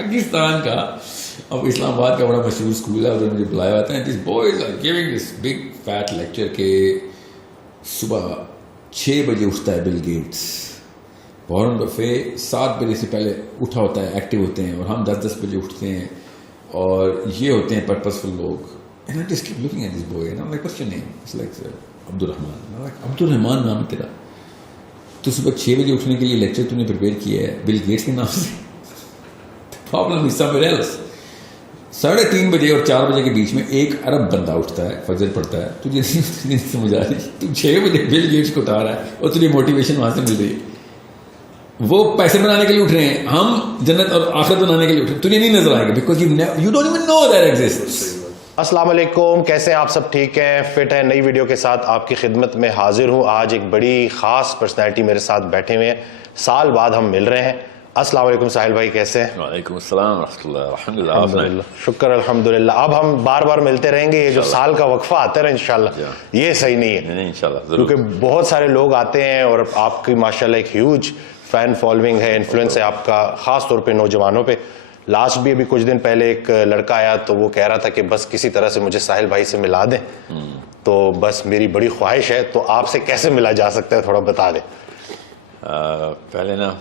پاکستان کا. اب اسلام آباد کا بڑا مشہور اسکول ہے, ادھر مجھے بلایا جاتا ہے. This boys are giving this big fat lecture کہ صبح 6 بجے اٹھتا ہے بل گیٹس, وارن بفے 7 بجے سے پہلے اٹھا ہوتا ہے, ایکٹیو ہوتے ہیں, اور ہم 10 بجے اٹھتے ہیں, اور یہ ہوتے ہیں پرپسفل لوگ. And I just keep looking at this boy and I'm like, what's your name? It's like Abdurrahman. I'm like, Abdurrahman نام ہے تیرا, تو صبح 6 بجے اٹھنے کے لیے لیکچر تو نے پریپیئر کیا ہے بل گیٹس کے نام سے. Problem is somewhere else. 3:30 بجے اور 4 بجے کے بیچ میں 1 ارب بندہ اٹھتا ہے, فجر پڑھتا ہے, تجھے نہیں سمجھ آ رہی, تو 6 بجے بل گیٹس کو اٹھا رہا ہے اور تجھے موٹیویشن وہاں سے مل رہی ہے. وہ پیسے بنانے کے لیے اٹھ رہے ہیں, ہم جنت اور آخرت بنانے کے لیے اٹھ رہے ہیں. تجھے نہیں نظر آئے گا because you don't even know that exists. السلام علیکم, کیسے ہیں آپ سب؟ ٹھیک ہیں, فٹ ہیں. نئی ویڈیو کے ساتھ آپ کی خدمت میں حاضر ہوں. آج ایک بڑی خاص پرسنالٹی میرے ساتھ بیٹھے ہوئے ہیں, سال بعد ہم مل رہے ہیں. السلام علیکم ساحل بھائی, کیسے ہیں؟ وعلیکم السلام ورحمۃ اللہ. الحمدللہ, شکر الحمدللہ. اب ہم بار بار ملتے رہیں گے. یہ جو سال کا وقفہ آتا ہے نا انشاءاللہ, یہ صحیح نہیں ہے انشاءاللہ, کیونکہ بہت سارے لوگ آتے ہیں اور آپ کی ماشاءاللہ ایک ہیوج فین فالوئنگ ہے, انفلوئنس ہے آپ کا, خاص طور پہ نوجوانوں پہ. لاسٹ بھی ابھی کچھ دن پہلے ایک لڑکا آیا تو وہ کہہ رہا تھا کہ بس کسی طرح سے مجھے ساحل بھائی سے ملا دیں, تو بس میری بڑی خواہش ہے. تو آپ سے کیسے ملا جا سکتا ہے, تھوڑا بتا دیں. پہلے نا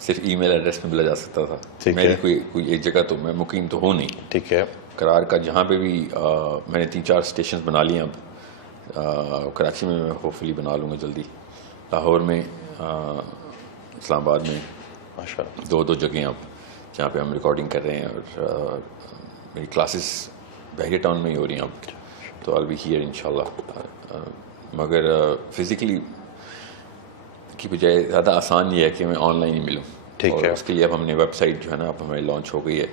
صرف ای میل ایڈریس میں ملا جا سکتا تھا. میری کوئی ایک جگہ تو میں مقیم تو ہوں نہیں, ٹھیک ہے, قرار کا جہاں پہ بھی میں نے 3-4 اسٹیشنز بنا لیے. اب کراچی میں ہوپفلی بنا لوں گا جلدی, لاہور میں, اسلام آباد میں, ماشاء اللہ 2 جگہیں اب جہاں پہ ہم ریکارڈنگ کر رہے ہیں. اور میری کلاسز بحریہ ٹاؤن میں ہی ہو رہی ہیں اب, تو آل بی ہیئر انشاءاللہ. مگر فزیکلی کی بجائے زیادہ آسان یہ ہے کہ میں آن لائن ہی ملوں. ٹھیک ہے, اس کے لیے اب ہم نے ویب سائٹ جو ہے نا اب ہماری لانچ ہو گئی ہے,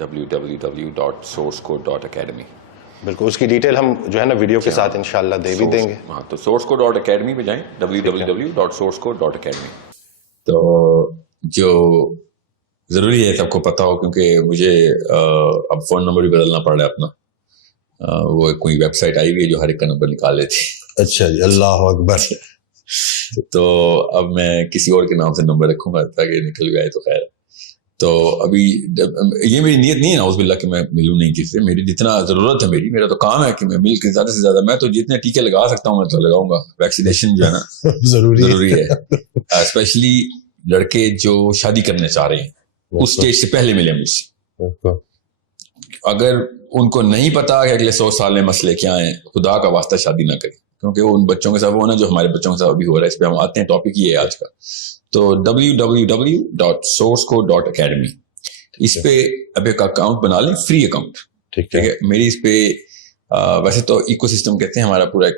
www.sourcecode.academy. بالکل, اس کی ڈیٹیل ہم جو ہے نا ویڈیو کے ساتھ انشاءاللہ دے بھی دیں گے. ہاں, تو sourcecode.academy پہ جائیں, www.sourcecode.academy. تو جو ضروری ہے سب کو پتا ہو, کیونکہ مجھے اب فون نمبر بھی بدلنا پڑ رہا ہے اپنا. وہ کوئی ویب سائٹ آئی ہوئی ہے جو ہر ایک کا نمبر نکال لیتی. اچھا جی, اللہ اکبر. تو اب میں کسی اور کے نام سے نمبر رکھوں گا تاکہ نکل بھی آئے تو خیر. تو ابھی یہ میری نیت نہیں ہے نعوذ باللہ کہ میں ملوں نہیں کسی سے. میری جتنا ضرورت ہے, میرا تو کام ہے کہ میں مل کے زیادہ سے زیادہ, میں تو جتنے ٹیکے لگا سکتا ہوں میں تو لگاؤں گا. ویکسینیشن جو ہے نا ضروری ہے, اسپیشلی لڑکے جو شادی کرنا چاہ رہے ہیں اس اسٹیج سے پہلے ملے مجھ سے. اگر ان کو نہیں پتا کہ اگلے 100 سال میں مسئلے کیا ہیں, خدا کا واسطہ شادی نہ کریں, کیونکہ وہ ان بچوں کے ساتھ وہ نا جو ہمارے بچوں کے ساتھ ابھی ہو رہا ہے. اس پہ ہم آتے ہیں, ٹاپک یہ ہے آج کا. تو www.sourcecode.academy, اس پہ اب ایک اکاؤنٹ بنا لیں, فری اکاؤنٹ. ٹھیک ہے, میری اس پہ ویسے تو ایکو سسٹم کہتے ہیں, ہمارا پورا ایک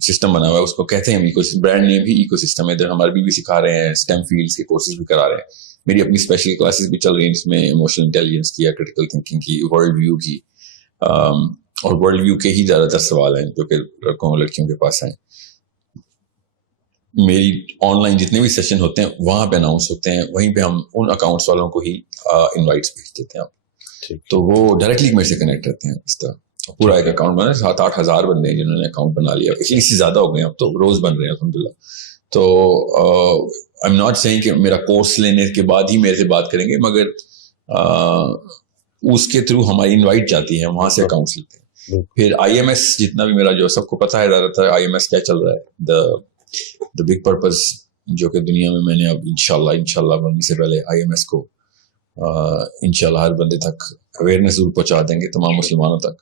سسٹم بنا ہوا ہے, اس کو کہتے ہیں ہم ایکو سسٹم. برانڈ نیم بھی ایکو سسٹم ہے. ادھر ہمارے بھی سکھا رہے ہیں, اسٹیم فیلڈس کے کورسز بھی کرا رہے ہیں. میری اپنی اسپیشل کلاسز بھی چل رہی ہیں جس میں ایموشنل انٹیلیجنس کی, کرٹیکل تھنکنگ کی, ورلڈ ویو کی, اور ورلڈ ویو کے ہی زیادہ تر سوال ہیں جو کہ لڑکوں اور لڑکیوں کے پاس ہیں. میری آن لائن جتنے بھی سیشن ہوتے ہیں وہاں پہ اناؤنس ہوتے ہیں, وہیں پہ ہم ان اکاؤنٹس والوں کو ہی انوائٹس بھیج دیتے ہیں. تو وہ ڈائریکٹلی میرے سے کنیکٹ رہتے ہیں. اس طرح پورا ایک اکاؤنٹ بنا, 7-8 ہزار بندے ہیں جنہوں نے اکاؤنٹ بنا لیا. اس سے زیادہ ہو گئے ہیں اب تو, روز بن رہے ہیں الحمدللہ. تو آئی ایم ناٹ سیئنگ کہ میرا کورس لینے کے بعد ہی میرے سے بات کریں گے, مگر اس کے تھرو ہماری انوائٹ جاتی ہے, وہاں سے اکاؤنٹس لیتے ہیں. پھر آئی ایم ایس جتنا بھی میرا جو سب کو پتا ہے زیادہ تر آئی ایم ایس کیا چل رہا ہے, دا بگ پرپز, جو کہ دنیا میں نے اب انشاءاللہ بننے سے پہلے آئی ایم ایس کو انشاءاللہ ہر بندے تک اویئرنیس ضرور پہنچا دیں گے, تمام مسلمانوں تک.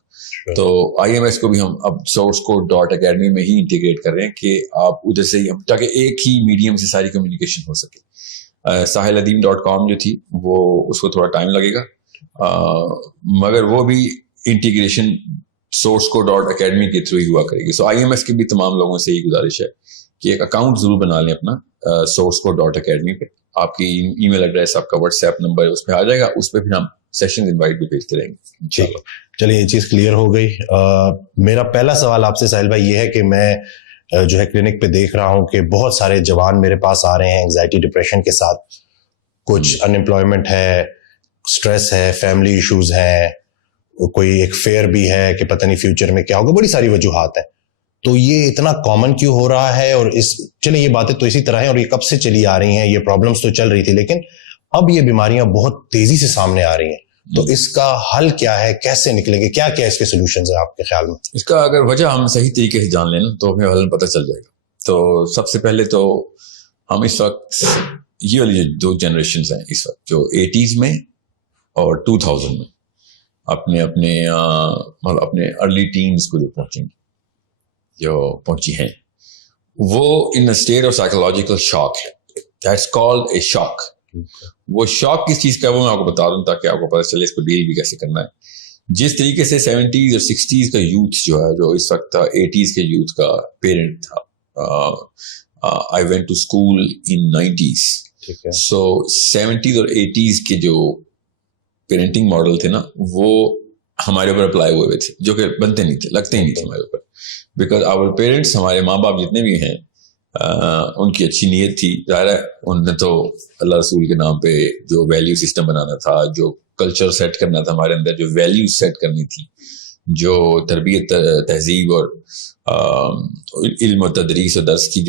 تو آئی ایم ایس کو بھی ہم اب sourcecode.academy میں ہی انٹیگریٹ کر رہے ہیں کہ آپ ادھر سے ہی, تاکہ ایک ہی میڈیم سے ساری کمیونیکیشن ہو سکے. sahiladeen.com جو تھی وہ اس کو تھوڑا ٹائم لگے گا, مگر وہ بھی انٹیگریشن sourcecode.academy کے تھرو ہی ہوا کرے گی. سو آئی ایم ایس کے بھی تمام لوگوں سے یہی گزارش ہے کہ ایک اکاؤنٹ ضرور بنا لیں اپنا sourcecode.academy پہ. آپ کی ای میل ایڈریس, آپ کا واٹس ایپ نمبر اس پہ آ جائے گا, اس پہ پھر ہم سیشن انوائٹ بھی بھیجتے رہیں گے انشاءاللہ. چلیے یہ چیز کلیئر ہو گئی. میرا پہلا سوال آپ سے ساحل بھائی یہ ہے کہ میں جو ہے کلینک پہ دیکھ رہا ہوں کہ بہت سارے جوان میرے پاس آ رہے ہیں انگزائٹی ڈپریشن کے ساتھ. کچھ ان امپلائمنٹ ہے, اسٹریس ہے, فیملی ایشوز ہیں, کوئی ایک فیئر بھی ہے کہ پتہ نہیں فیوچر میں کیا ہوگا, بڑی ساری وجوہات ہیں. تو یہ اتنا کامن کیوں ہو رہا ہے؟ اور چلیں یہ باتیں تو اسی طرح ہیں اور یہ کب سے چلی آ رہی ہیں, یہ پرابلمس تو چل رہی تھی, لیکن اب یہ بیماریاں بہت تیزی سے سامنے آ رہی ہیں, تو اس کا حل کیا ہے, کیسے نکلیں گے, کیا کیا اس کے سولوشنز ہیں آپ کے خیال میں؟ اس کا اگر وجہ ہم صحیح طریقے سے جان لیں نا تو ہمیں حل پتہ چل جائے گا. تو سب سے پہلے تو ہم اس وقت یہ والی جو 2 جنریشنز ہیں اس وقت جو 80s میں اور 2000 میں اپنے ارلی ٹینز کو جو پہنچیں گی, جو پہنچی ہیں, وہ ان اے اسٹیٹ آف سائیکولوجیکل شاک ہے. دیٹس کالڈ اے شاک. وہ شاک کس چیز کا ہے وہ میں آپ کو بتا دوں تاکہ آپ کو پتہ چلے اس کو ڈیل بھی کیسے کرنا ہے. جس طریقے سے 70s اور 60s کا یوتھ جو ہے, جو اس وقت 80s کے یوتھ کا پیرنٹ تھا, I went to school in 90s. So 70s اور 80s کے جو پیرنٹنگ ماڈل تھے نا, وہ ہمارے اوپر اپلائی ہوئے تھے, جو کہ بنتے نہیں تھے, لگتے ہی نہیں تھے ہمارے اوپر. بیکاز آور پیرنٹس, ہمارے ماں باپ جتنے بھی ہیں, ان کی اچھی نیت تھی. ظاہر ہے ان نے تو اللہ رسول کے نام پہ جو ویلیو سسٹم بنانا تھا, جو کلچر سیٹ کرنا تھا ہمارے اندر, جو ویلیو سیٹ کرنی تھی, جو تربیت تہذیب اور علم و تدریس و درس کی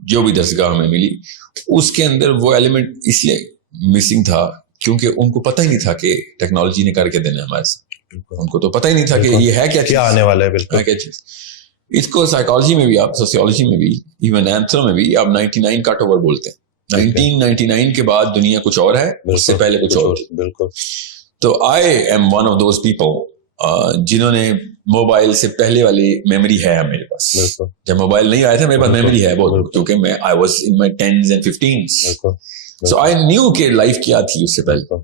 جو بھی درسگاہ ہمیں ملی, اس کے اندر وہ ایلیمنٹ اس لیے مسنگ تھا کیونکہ ان کو پتہ ہی نہیں تھا کہ ٹیکنالوجی نے کر کے دینا ہے ہمارے ساتھ. ان کو تو پتہ ہی نہیں تھا کہ یہ ہے کیا آنے والا ہے. بالکل کیا چیز. اس کو سائیکالوجی میں بھی, آپ سوسیولوجی میں بھی, ایون اینتھرو میں بھی آپ 99 کٹ اوور بولتے ہیں. 1999 کے بعد دنیا کچھ اور ہے, اس سے پہلے کچھ اور. بالکل. تو I am one of those people جنہوں نے موبائل سے پہلے والی میموری ہے میرے پاس. جب موبائل نہیں آیا تھا میرے پاس میموری ہے بہت, کیونکہ میں I was in my 10s and 15s. So I knew کہ لائف کیا تھی اس سے پہلے,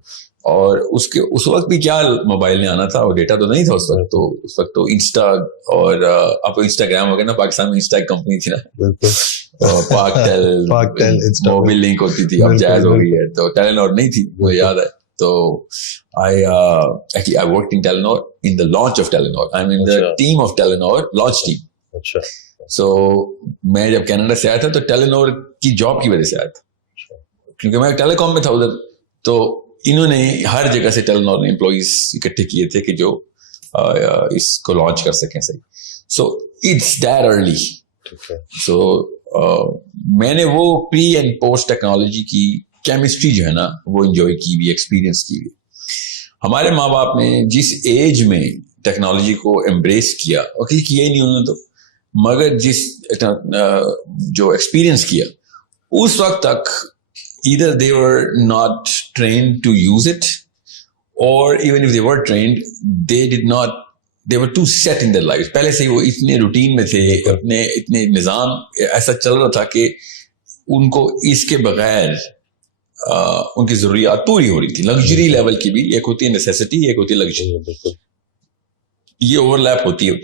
اور اس وقت بھی کیا موبائل نے آنا تھا, اور ڈیٹا تو نہیں تھا اس وقت. تو انسٹا, اور آپ انسٹاگرام ہو گیا نا, پاکستان میں انسٹا ایک کمپنی تھی نا, پاک ٹیل موبائل لنک ہوتی تھی, اب جائز ہو گئی ہے. تو ٹیلینور نہیں تھی, مجھے یاد ہے. تو I worked in Telenor in the launch of Telenor. I'm in the team of Telenor, launch team. So میں جب کینیڈا سے آیا تھا تو ٹیلینور کی جاب کی وجہ سے آیا تھا, کیونکہ میں ٹیلی کام میں تھا ادھر. تو انہوں نے ہر جگہ سے ٹیلینور نے امپلائیز اکٹھے کیے تھے کہ جو اس کو لانچ کر سکیں صحیح. So it's that early. So میں نے وہ پری اینڈ پوسٹ ٹیکنالوجی کی کیمسٹری جو ہے نا وہ انجوائے کی بھی, ایکسپیرینس کی بھی. ہمارے ماں باپ نے جس ایج میں ٹیکنالوجی کو ایمبریس کیا, اور کیا ہی نہیں انہوں نے تو, مگر جس جو ایکسپیرینس کیا اس وقت تک either they were not trained to use it, or even if they were trained, they were too set in their lives. پہلے سے وہ اتنے روٹین میں تھے, اتنے نظام ایسا چل رہا تھا کہ ان کو اس کے بغیر ان کی ضروریات پوری ہو رہی تھی. لگژری لیول کی بھی, ایک ہوتی ہے نیسیسٹی, ایک ہوتی ہے لگژری. یہ اوور لیپ ہوتی ہے.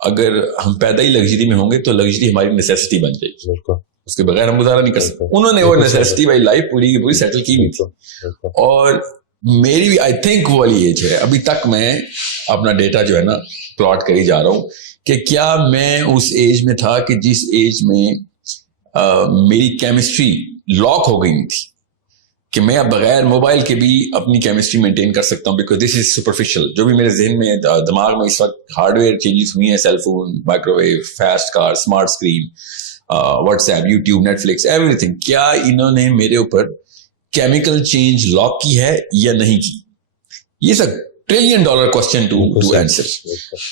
اگر ہم پیدا ہی لگژری میں ہوں گے تو لگژری ہماری نیسیسٹی بن جائے گی, اس کے بغیر ہم گزارا نہیں کر سکتے. انہوں نے وہ نیسیسٹی والی لائف پوری کی پوری سیٹل کی بھی تھی. اور میری بھی آئی تھنک وہ والی ایج ہے, ابھی تک میں اپنا ڈیٹا جو ہے نا پلاٹ کری جا رہا ہوں کہ کیا میں اس ایج میں تھا کہ جس ایج میں میری کیمسٹری لاک ہو گئی تھی کہ میں اب بغیر موبائل کے بھی اپنی کیمسٹری مینٹین کر سکتا ہوں, بیکاز دس از سپرفیشل. جو بھی میرے ذہن میں دماغ میں اس وقت ہارڈ ویئر چینجز ہوئی ہیں, cell phone, microwave, fast car, smart screen, WhatsApp, YouTube, Netflix, everything, کیا انہوں نے میرے اوپر کیمیکل چینج لاک کی ہے یا نہیں کی؟ یہ سب $1 ٹریلین کوسچن ٹو آنسر.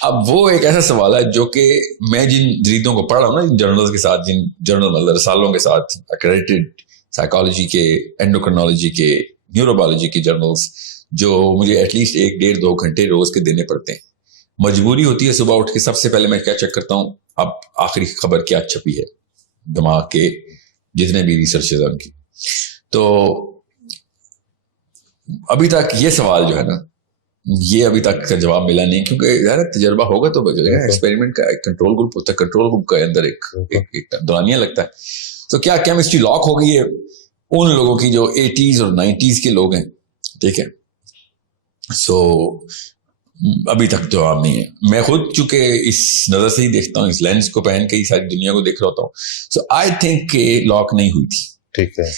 اب وہ ایک ایسا سوال ہے جو کہ میں جن جریدوں کو پڑھ رہا ہوں نا, جن جرنلز کے ساتھ, جن جرنل رسالوں کے ساتھ, ایکریڈیٹڈ سائیکالوجی کے, اینڈوکرنالوجی کے, نیوروبیولوجی کے جرنلز, جو مجھے ایٹ لیسٹ 1-1.5-2 گھنٹے روز کے دینے پڑتے ہیں. مجبوری ہوتی ہے صبح اٹھ کے سب سے پہلے میں کیا چیک کرتا ہوں, اب آخری خبر کیا چھپی ہے دماغ کے جتنے بھی ریسرچز ہیں ان کی. تو ابھی تک یہ سوال جو ہے نا, یہ ابھی تک کا جواب ملا نہیں, کیونکہ ظاہر تجربہ ہوگا تو بچے گا. ایکسپیریمنٹ کا ایک کنٹرول گروپ ہوتا ہے, کنٹرول گروپ کے اندر ایک دورانیہ لگتا ہے. تو کیا کیمسٹری لاک ہو گئی ہے ان لوگوں کی جو 80s اور 90s کے لوگ ہیں, ٹھیک ہے. سو ابھی تک جواب نہیں ہے. میں خود چونکہ اس نظر سے ہی دیکھتا ہوں, اس لینس کو پہن کے ہی ساری دنیا کو دیکھ رہا ہوتا ہوں. سو آئی تھنک کہ لاک نہیں ہوئی تھی. ٹھیک ہے.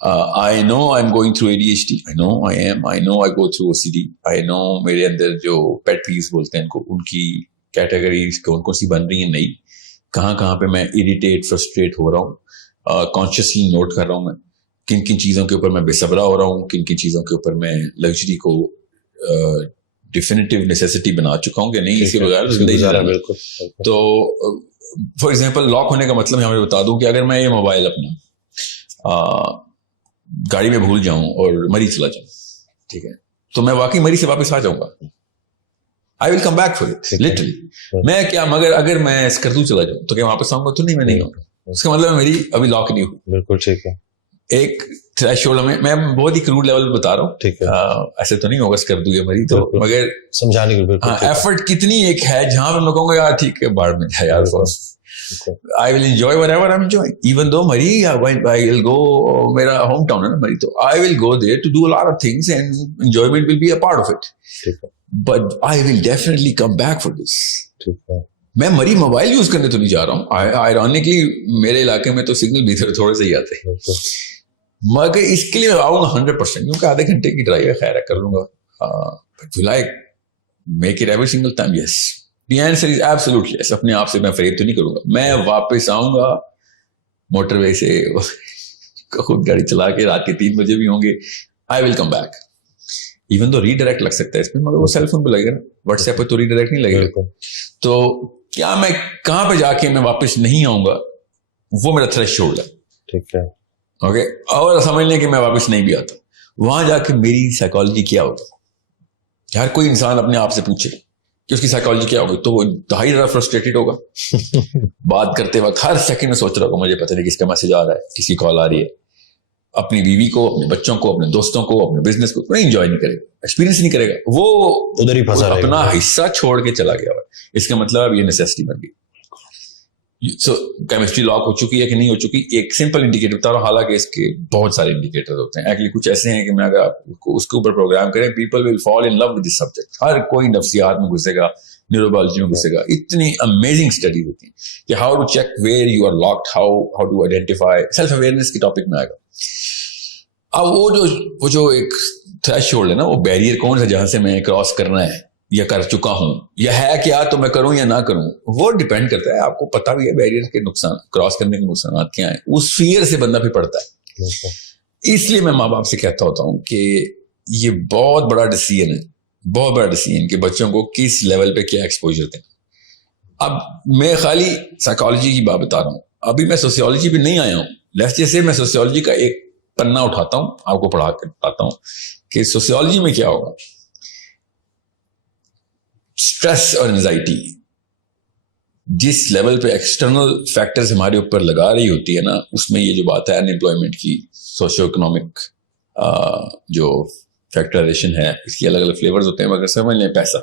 I know I'm going through ADHD. I know I am. I know I go through OCD. I know میرے اندر جو pet peeves بولتے ہیں ان کو, ان کی کیٹیگریز کون کون سی بن رہی ہیں نئی, کہاں کہاں پہ میں اریٹیٹ, فرسٹریٹ ہو رہا ہوں, کانشیسلی نوٹ کر رہا ہوں میں کن کن چیزوں کے اوپر میں بے صبرا ہو رہا ہوں, کن کن چیزوں کے اوپر میں لگژری کو ڈیفینیٹیو نیسیسٹی بنا چکا ہوں کہ نہیں اس کے بغیر زندگی گزارنا. تو فار ایگزامپل لاک ہونے کا مطلب یہاں میں بتا دوں کہ اگر میں یہ موبائل اپنا گاڑی میں بھول جاؤں اور مری چلا جاؤں, ٹھیک ہے, تو میں واقعی مری سے واپس آ جاؤں گا. I will come back for it literally. میں کیا مگر اگر میں اسکردو چلا جاؤں تو کیا واپس آؤں گا؟ تو نہیں, میں نہیں آؤں گا. اس کا مطلب میری ابھی لاک نہیں ہوئی. بالکل ٹھیک ہے. ایک تھریش ہولڈ میں بہت ہی کروڈ لیول بتا رہا ہوں, ٹھیک ہے, ایسے تو نہیں ہوگا اسکردو یا مری تو, مگر سمجھانے کے ایفرٹ کتنی ایک ہے جہاں پہ میں کہوں گا یار ٹھیک ہے باڑ میں ہے یار, I will enjoy whatever I'm enjoying. Even though Mari, I will go, میرا home town ہے نا Mari, تو I will go there to do a lot of things and enjoyment will be a part of it. But I will definitely come back for this. میں مری mobile use کرنے تو نہیں جا رہا ہوں. Ironically میرے علاقے میں تو سگنل بھی تھوڑے سے ہی آتے ہیں, مگر اس کے لیے میں آؤں گا 100%, کیونکہ آدھے گھنٹے کی ڈرائیو ہے, خیر ہے کر لوں گا. But will I make it every single time? Yes. The answer is absolutely yes. اپنے آپ سے میں فریب تو نہیں کروں گا. میں واپس آؤں گا موٹر وے سے خود گاڑی چلا کے, رات کے 3 بجے بھی ہوں گے. I will come back. Even though redirect لگ سکتا ہے اس میں, مگر وہ سیل فون پہ لگے گا, واٹس ایپ پہ تو ریڈائریکٹ نہیں لگے گا. تو کیا میں کہاں پہ جا کے میں واپس نہیں آؤں گا, وہ میرا تھریش ہولڈ ہے. ٹھیک ہے, اوکے. اور سمجھ لیں کہ میں واپس نہیں بھی آتا, وہاں جا کے میری سائیکالوجی کیا ہوگا. ہر کوئی انسان اپنے آپ سے پوچھے کہ اس کی سائیکالوجی کیا ہوگی, تو وہ انتہائی زیادہ فرسٹریٹڈ ہوگا. بات کرتے وقت ہر سیکنڈ میں سوچ رہا ہوگا مجھے پتہ نہیں کس کا میسج آ رہا ہے, کس کی کال آ رہی ہے. اپنی بیوی کو, اپنے بچوں کو, اپنے دوستوں کو, اپنے بزنس کو نہیں انجوائے نہیں کرے گا, ایکسپیرینس نہیں کرے گا, وہ ادھر ہی پھنسا رہے گا, اپنا حصہ چھوڑ کے چلا گیا ہوا. اس کا مطلب یہ نیسیسٹی بن گئی. سو کیمسٹری لاک ہو چکی ہے کہ نہیں ہو چکی, ایک سمپل انڈیکیٹر بتا رہا ہوں, حالانکہ اس کے بہت سارے انڈیکیٹر ہوتے ہیں. ایکچولی کچھ ایسے ہیں کہ میں اگر آپ اس کے اوپر پروگرام کریں, people will fall in love with this subject. ہر کوئی نفسیات میں گھسے گا, نیوروبیولوجی میں گھسے گا. اتنی امیزنگ اسٹڈیز ہوتی ہیں کہ how to check where you are locked, how to identify. Self awareness کے ٹاپک میں آئے گا. اب وہ جو ایک تھریش ہولڈ ہے نا, وہ بیریئر کون سا جہاں سے میں کراس کرنا ہے یا کر چکا ہوں یا ہے کیا, تو میں کروں یا نہ کروں, وہ ڈیپینڈ کرتا ہے. آپ کو پتا بھی ہے بیریئر کے نقصان, کراس کرنے کے نقصانات کیا ہیں. اس فیئر سے بندہ بھی پڑتا ہے. اس لیے میں ماں باپ سے کہتا ہوتا ہوں کہ یہ بہت بڑا ڈیسیژن ہے, بہت بڑا ڈیسیژن کہ بچوں کو کس لیول پہ کیا ایکسپوجر دیں. اب میں خالی سائیکالوجی کی بات بتا رہا ہوں, ابھی میں سوسیولوجی پہ نہیں آیا ہوں. جیسے میں سوسیولوجی کا ایک پنا اٹھاتا ہوں, آپ کو پڑھا کے بتاتا ہوں کہ سوسیولوجی میں کیا ہوگا. اسٹریس اور انزائٹی جس لیول پہ ایکسٹرنل فیکٹرز ہمارے اوپر لگا رہی ہوتی ہے نا, اس میں یہ جو بات ہے انمپلائمنٹ کی, سوشیو اکنامک جو فیکٹرائزیشن ہے, اس کی الگ الگ فلیورز ہوتے ہیں. مگر سمجھ لیں پیسہ,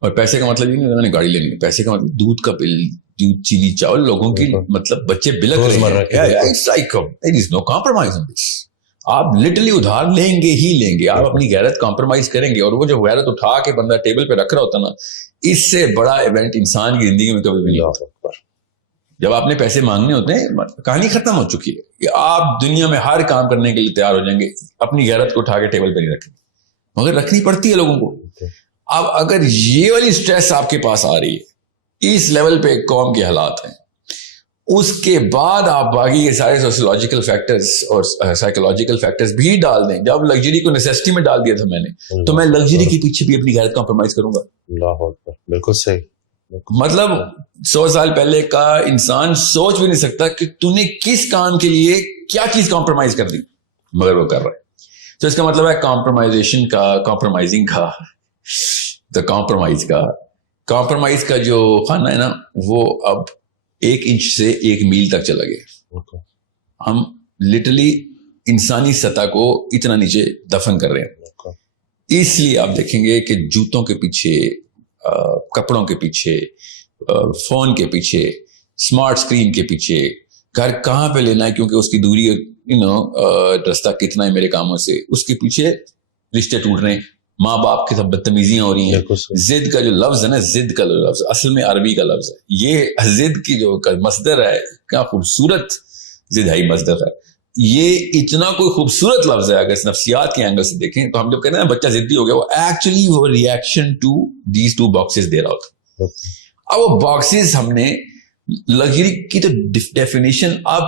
اور پیسے کا مطلب یہ نہیں میں نے گاڑی لینی ہے, پیسے کا مطلب دودھ کا بل, دودھ, چینی, چاول, لوگوں کی مطلب بچے بلک رہے ہیں. آپ لٹرلی ادھار لیں گے ہی لیں گے, آپ اپنی غیرت کمپرومائز کریں گے. اور وہ جو غیرت اٹھا کے بندہ ٹیبل پہ رکھ رہا ہوتا نا, اس سے بڑا ایونٹ انسان کی زندگی میں کبھی بھی نہیں ہوتا. جب آپ نے پیسے مانگنے ہوتے ہیں, کہانی ختم ہو چکی ہے کہ آپ دنیا میں ہر کام کرنے کے لیے تیار ہو جائیں گے, اپنی غیرت کو اٹھا کے ٹیبل پہ نہیں رکھیں, مگر رکھنی پڑتی ہے لوگوں کو. اب اگر یہ والی سٹریس آپ کے پاس آ رہی ہے, اس لیول پہ قوم کے حالات ہیں, اس کے بعد آپ باقی یہ سارے سوشیولوجیکل فیکٹرز اور سائیکولوجیکل فیکٹرز بھی ڈال دیں. جب لگژری کو نیسیسٹی میں ڈال دیا تھا میں نے, تو میں لگژری کے پیچھے بھی اپنی غیرت کمپرومائز کروں گا. بالکل صحیح. مطلب 100 سال پہلے کا انسان سوچ بھی نہیں سکتا کہ تو نے کس کام کے لیے کیا چیز کمپرومائز کر دی, مگر وہ کر رہا ہے. تو اس کا مطلب ہے کمپرومائزیشن کا, کمپرومائزنگ کا, تو کمپرومائز کا جو خانہ ہے نا, وہ اب 1 انچ سے 1 میل تک چلا گیا. ہم لٹرلی انسانی سطح کو اتنا نیچے دفن کر رہے ہیں. اس لیے آپ دیکھیں گے کہ جوتوں کے پیچھے, کپڑوں کے پیچھے, فون کے پیچھے, اسمارٹ اسکرین کے پیچھے, گھر کہاں پہ لینا ہے کیونکہ اس کی دوری رستہ کتنا ہے میرے کاموں سے, اس کے پیچھے رشتے ٹوٹ رہے ہیں, ماں باپ کی سب بدتمیزیاں ہو رہی ہیں. ضد کا جو لفظ ہے نا, ضد کا لفظ اصل میں عربی کا لفظ ہے. یہ ضد کی جو مصدر ہے, کیا خوبصورت ضدائی مصدر ہے. یہ اتنا کوئی خوبصورت لفظ ہے. اگر نفسیات کے اینگل سے دیکھیں تو ہم جب کہتے ہیں بچہ ضدی ہو گیا, وہ ایکچولی وہ ریئیکشن ٹو دیز 2 باکسز دے رہا ہوتا. اب وہ باکسز ہم نے لگژری کی تو ڈیفینیشن اب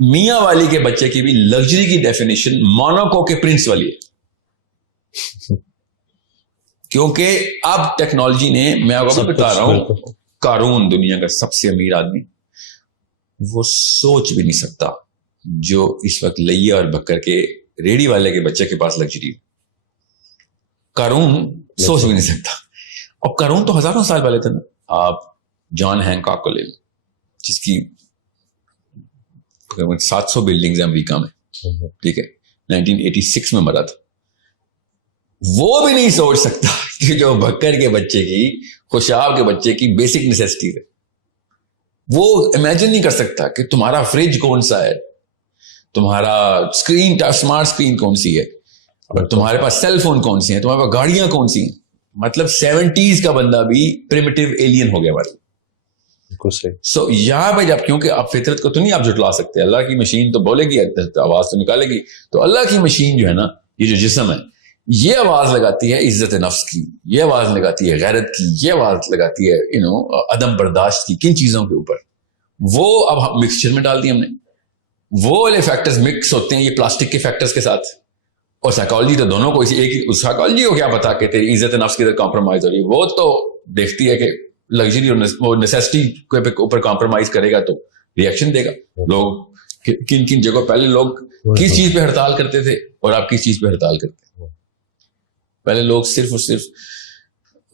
میاں والی کے بچے کی بھی لگژری کی ڈیفینیشن مونوکو کے پرنس والی ہے. کیونکہ اب ٹیکنالوجی نے, میں آپ کو بتا رہا ہوں, قارون دنیا کا سب سے امیر آدمی, وہ سوچ بھی نہیں سکتا جو اس وقت لیا اور بکر کے ریڑی والے کے بچے کے پاس لگژری. قارون سوچ بھی نہیں سکتا. اور قارون تو ہزاروں سال والے تھے نا. آپ جان ہینکاک کو لے لیں, جس کی 700 بلڈنگز ہیں امریکہ میں, ٹھیک ہے, 1986 میں مرا تھا. وہ بھی نہیں سوچ سکتا کہ جو بکر کے بچے کی, خوشاب کے بچے کی بیسک نیسیسٹی ہے, وہ امیجن نہیں کر سکتا کہ تمہارا فریج کون سا ہے, تمہارا اسکرین اسمارٹ اسکرین کون سی ہے, تمہارے پاس سیل فون کون سی ہیں, تمہارے پاس گاڑیاں کون سی ہیں. مطلب 70s کا بندہ بھی پریمیٹیو ایلین ہو گیا ہمارے. سو یہاں پہ جب, کیونکہ آپ فطرت کو تو نہیں آپ جھٹلا سکتے, اللہ کی مشین تو بولے گی, آواز تو نکالے گی, تو اللہ کی مشین جو ہے نا, یہ جو جسم ہے, یہ آواز لگاتی ہے عزت نفس کی, یہ آواز لگاتی ہے غیرت کی, یہ آواز لگاتی ہے عدم برداشت کی. کن چیزوں کے اوپر؟ وہ اب مکسچر میں ڈال دی ہم نے. وہ والے فیکٹرز مکس ہوتے ہیں یہ پلاسٹک کے فیکٹرز کے ساتھ, اور سائیکالوجی تو دونوں کو ایک سائیکالوجی کو کیا پتا کہ تیری عزت نفس کی طرح کمپرومائز ہو رہی ہے. وہ تو دیکھتی ہے کہ لگژری اور نیسیسٹی کے اوپر کمپرومائز کرے گا تو ریئیکشن دے گا. لوگ کن کن جگہوں, پہلے لوگ کس چیز پہ ہڑتال کرتے تھے اور آپ کس چیز پہ ہڑتال کرتے ہیں؟ پہلے لوگ صرف اور صرف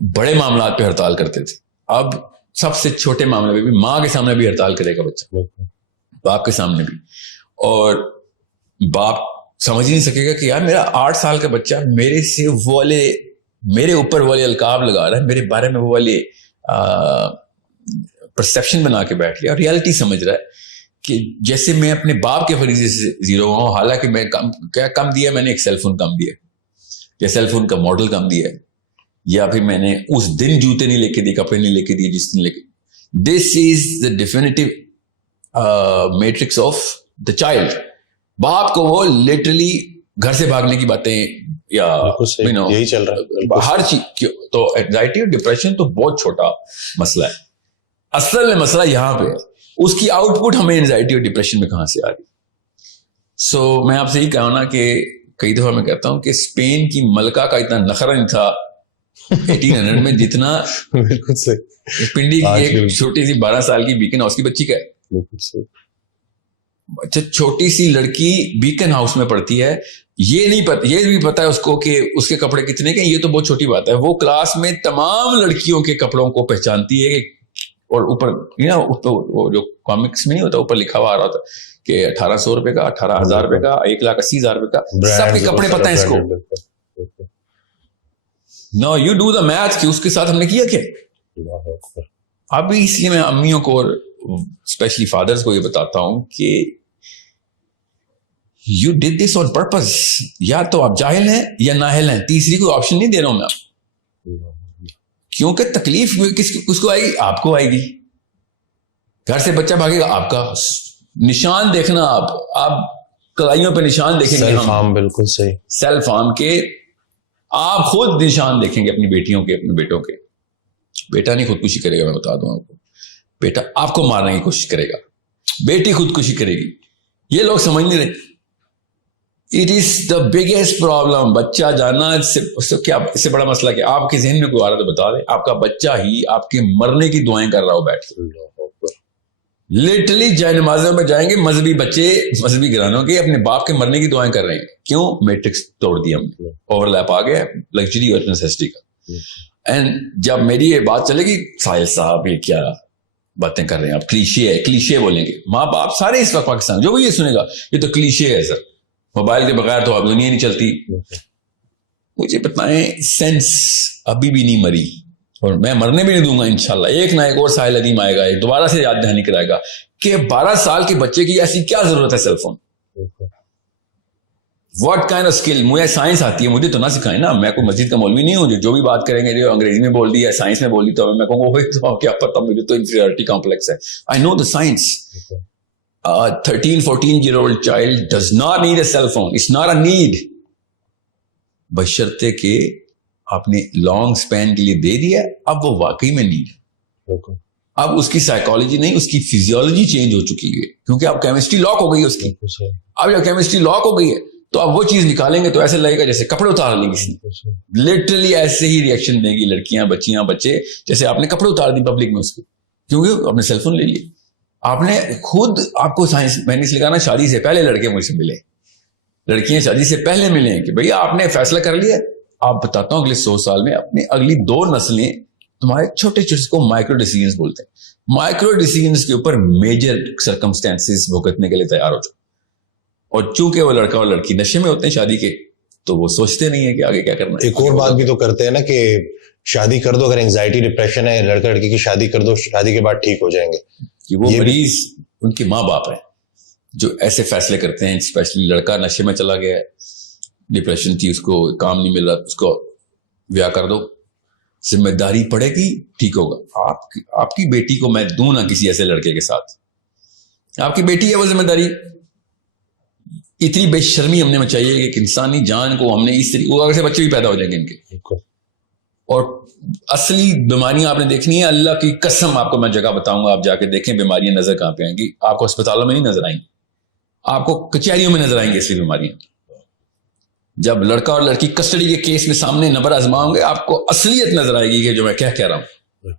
بڑے معاملات پہ ہڑتال کرتے تھے. اب سب سے چھوٹے معاملے پہ بھی, ماں کے سامنے بھی ہڑتال کرے گا بچہ, باپ کے سامنے بھی. اور باپ سمجھ ہی نہیں سکے گا کہ یار میرا 8 سال کا بچہ میرے سے وہ والے, میرے اوپر والے القاب لگا رہا ہے, میرے بارے میں وہ والے پرسیپشن بنا کے بیٹھ لیا, اور ریالٹی سمجھ رہا ہے کہ جیسے میں اپنے باپ کے فریضے سے زیرو ہوا ہوں, حالانکہ میں کم دیا, میں نے ایک سیل فون کم دیا, یا سیل فون کا ماڈل کم دیا ہے, یا پھر میں نے اس دن جوتے نہیں لے کے دیے, کپڑے نہیں لے کے دیے جس دن لے کے. This is the definitive matrix of the child. باپ کو وہ لٹرلی گھر سے بھاگنے کی باتیں, یا یہی چل رہا ہے ہر چیز. تو اینگزائٹی اور ڈپریشن تو بہت چھوٹا مسئلہ ہے, اصل میں مسئلہ یہاں پہ ہے. اس کی آؤٹ پٹ ہمیں اینگزائٹی اور ڈپریشن میں کہاں سے آ رہی. سو میں آپ سے یہی کہا نا کہ کئی دفعہ میں کہتا ہوں کہ اسپین کی ملکہ کا اتنا نخرہ نہیں تھا 1800 میں جتنا بالکل صحیح پنڈی کی ایک چھوٹی سی 12 سال کی بیکن ہاؤس کی بچی کا ہے. اچھا, چھوٹی سی لڑکی بیکن ہاؤس میں پڑھتی ہے, یہ نہیں پتا, یہ بھی پتا ہے اس کو کہ اس کے کپڑے کتنے کے, یہ تو بہت چھوٹی بات ہے. وہ کلاس میں تمام لڑکیوں کے کپڑوں کو پہچانتی ہے, اور اوپر وہ جو کامکس میں نہیں ہوتا, اوپر لکھا ہوا آ رہا تھا کہ 1800 روپے کا, 18,000 روپے کا, 1,80,000 روپے کا, سب کے کپڑے پتہ ہیں اس کو. نو یو ڈو دا میتھ کہ اس کے ساتھ ہم نے کیا کیا. ابھی اس لیے میں امیوں کو اور اسپیشلی فادرز کو یہ بتاتا ہوں کہ you did this on purpose. یا تو آپ جاہل ہیں یا نااہل ہیں, تیسری کوئی آپشن نہیں دے رہا ہوں میں آپ. کیونکہ تکلیف کس کو آئے گی؟ آپ کو آئے گی. گھر سے بچہ بھاگے گا, آپ کا نشان دیکھنا, آپ کلائیوں پہ نشان دیکھیں گے. سیلف ہارم, بالکل صحیح, سیلف ہارم کے آپ خود نشان دیکھیں گے اپنی بیٹیوں کے, اپنے بیٹوں کے. بیٹا نہیں خودکشی کرے گا, میں بتا دوں آپ کو. بیٹا آپ کو مارنے کی کوشش کرے گا, بیٹی خودکشی کرے گی. یہ لوگ سمجھ نہیں رہے. It is the biggest problem. بچہ جانا اس سے بڑا مسئلہ کہ آپ کے ذہن میں کوئی آ رہا تو بتا دیں, آپ کا بچہ ہی آپ کے مرنے کی دعائیں کر رہا ہو بیٹھ کے. لٹرلی جائے نمازوں میں جائیں گے مذہبی بچے, مذہبی گھرانوں کے, اپنے باپ کے مرنے کی دعائیں کر رہے ہیں. کیوں؟ میٹرکس توڑ دیا ہم نے, اوور لیپ آ گیا لگژری اور نیسیسٹی کا. اینڈ جب میری یہ بات چلے گی, ساحل صاحب یہ کیا باتیں کر رہے ہیں آپ, کلیشے ہے, کلیشے بولیں گے ماں باپ سارے اس وقت پاکستان, جو بھی یہ سنے گا یہ تو کلیشے ہے سر, موبائل کے بغیر تو اب دنیا نہیں چلتی. مجھے بتائیں, سینس ابھی بھی نہیں مری, اور میں مرنے بھی نہیں دوں گا انشاءاللہ. ایک نہ ایک اور ساحل عدیم آئے گا, ایک دوبارہ سے یاد دہانی کرائے گا کہ 12 سال کے بچے کی ایسی کیا ضرورت ہے cell phone. What kind of skill. مجھے سائنس آتی ہے, مجھے تو نہ سکھائیں نا. میں کوئی مسجد کا مولوی نہیں ہوں جو بھی بات کریں گے جو انگریزی میں بول دی ہے, سائنس میں بول دی, تو میں کہوں گا کیا پتا, مجھے تو انفیریورٹی کمپلیکس ہے. آئی نو دا science. 13-14-year-old child does not need a cell phone. It's not a need. بشرطے کہ آپ نے لانگ سپین کے لیے دے دیا, اب وہ واقعی میں نیڈ. اب اس کی سائیکالوجی نہیں، اس کی فزیولوجی چینج ہو چکی ہے، کیونکہ اب کیمسٹری لاک ہو گئی ہے اس کی. اب جب کیمسٹری لاک ہو گئی ہے تو اب وہ چیز نکالیں گے تو ایسے لگے گا جیسے کپڑے اتار لیں کسی نے. لٹرلی ایسے ہی ریئیکشن دیں گی لڑکیاں، بچیاں، بچے، جیسے آپ نے کپڑے اتار دی پبلک میں اس کے، کیونکہ آپ نے سیل فون لے لیے. آپ نے خود، آپ کو سائنس میں نے سکھانا، شادی سے پہلے لڑکے مجھ سے ملے، لڑکیاں شادی سے پہلے ملیں کہ بھئی آپ نے فیصلہ کر لیا. آپ بتاتا ہوں اگلے 100 سال میں اپنی اگلی 2 نسلیں تمہارے چھوٹے چھوٹے کو مائکرو ڈیسیژنز بولتے ہیں، مائکرو ڈیسیژنز کے اوپر میجر سرکمسٹانسز بھگتنے کے لیے تیار ہو جاؤ. اور چونکہ وہ لڑکا اور لڑکی نشے میں ہوتے ہیں شادی کے، تو وہ سوچتے نہیں ہیں کہ آگے کیا کرنا ہے. ایک اور بات بھی تو کرتے ہیں نا کہ شادی کر دو، اگر اینگزائٹی ڈپریشن ہے، لڑکا لڑکی کی شادی کر دو، شادی کے بعد ٹھیک ہو جائیں گے. کہ وہ مریض ان کے ماں باپ ہیں جو ایسے فیصلے کرتے ہیں. اسپیشلی لڑکا نشے میں چلا گیا ہے، ڈپریشن تھی، اس کو کام نہیں مل رہا، اس کو بیاہ کر دو، ذمہ داری پڑے گی، ٹھیک ہوگا. آپ کی بیٹی کو میں دوں نہ کسی ایسے لڑکے کے ساتھ، آپ کی بیٹی ہے وہ ذمہ داری. اتنی بے شرمی ہم نے چاہیے کہ ایک انسانی جان کو ہم نے اس طریقے سے، بچے بھی پیدا ہو جائیں گے ان کے. اور اصلی بیماریاں آپ نے دیکھنی ہے، اللہ کی قسم آپ کو میں جگہ بتاؤں گا، آپ جا کے دیکھیں بیماریاں نظر کہاں پہ آئیں گی. آپ کو اسپتالوں میں نہیں نظر آئیں گی، آپ کو کچہریوں میں نظر آئیں گی اصلی بیماریاں. جب لڑکا اور لڑکی کسٹڈی کے کیس میں سامنے نبر آزماؤں گے، آپ کو اصلیت نظر آئے گی کہ جو میں کیا کہہ رہا ہوں.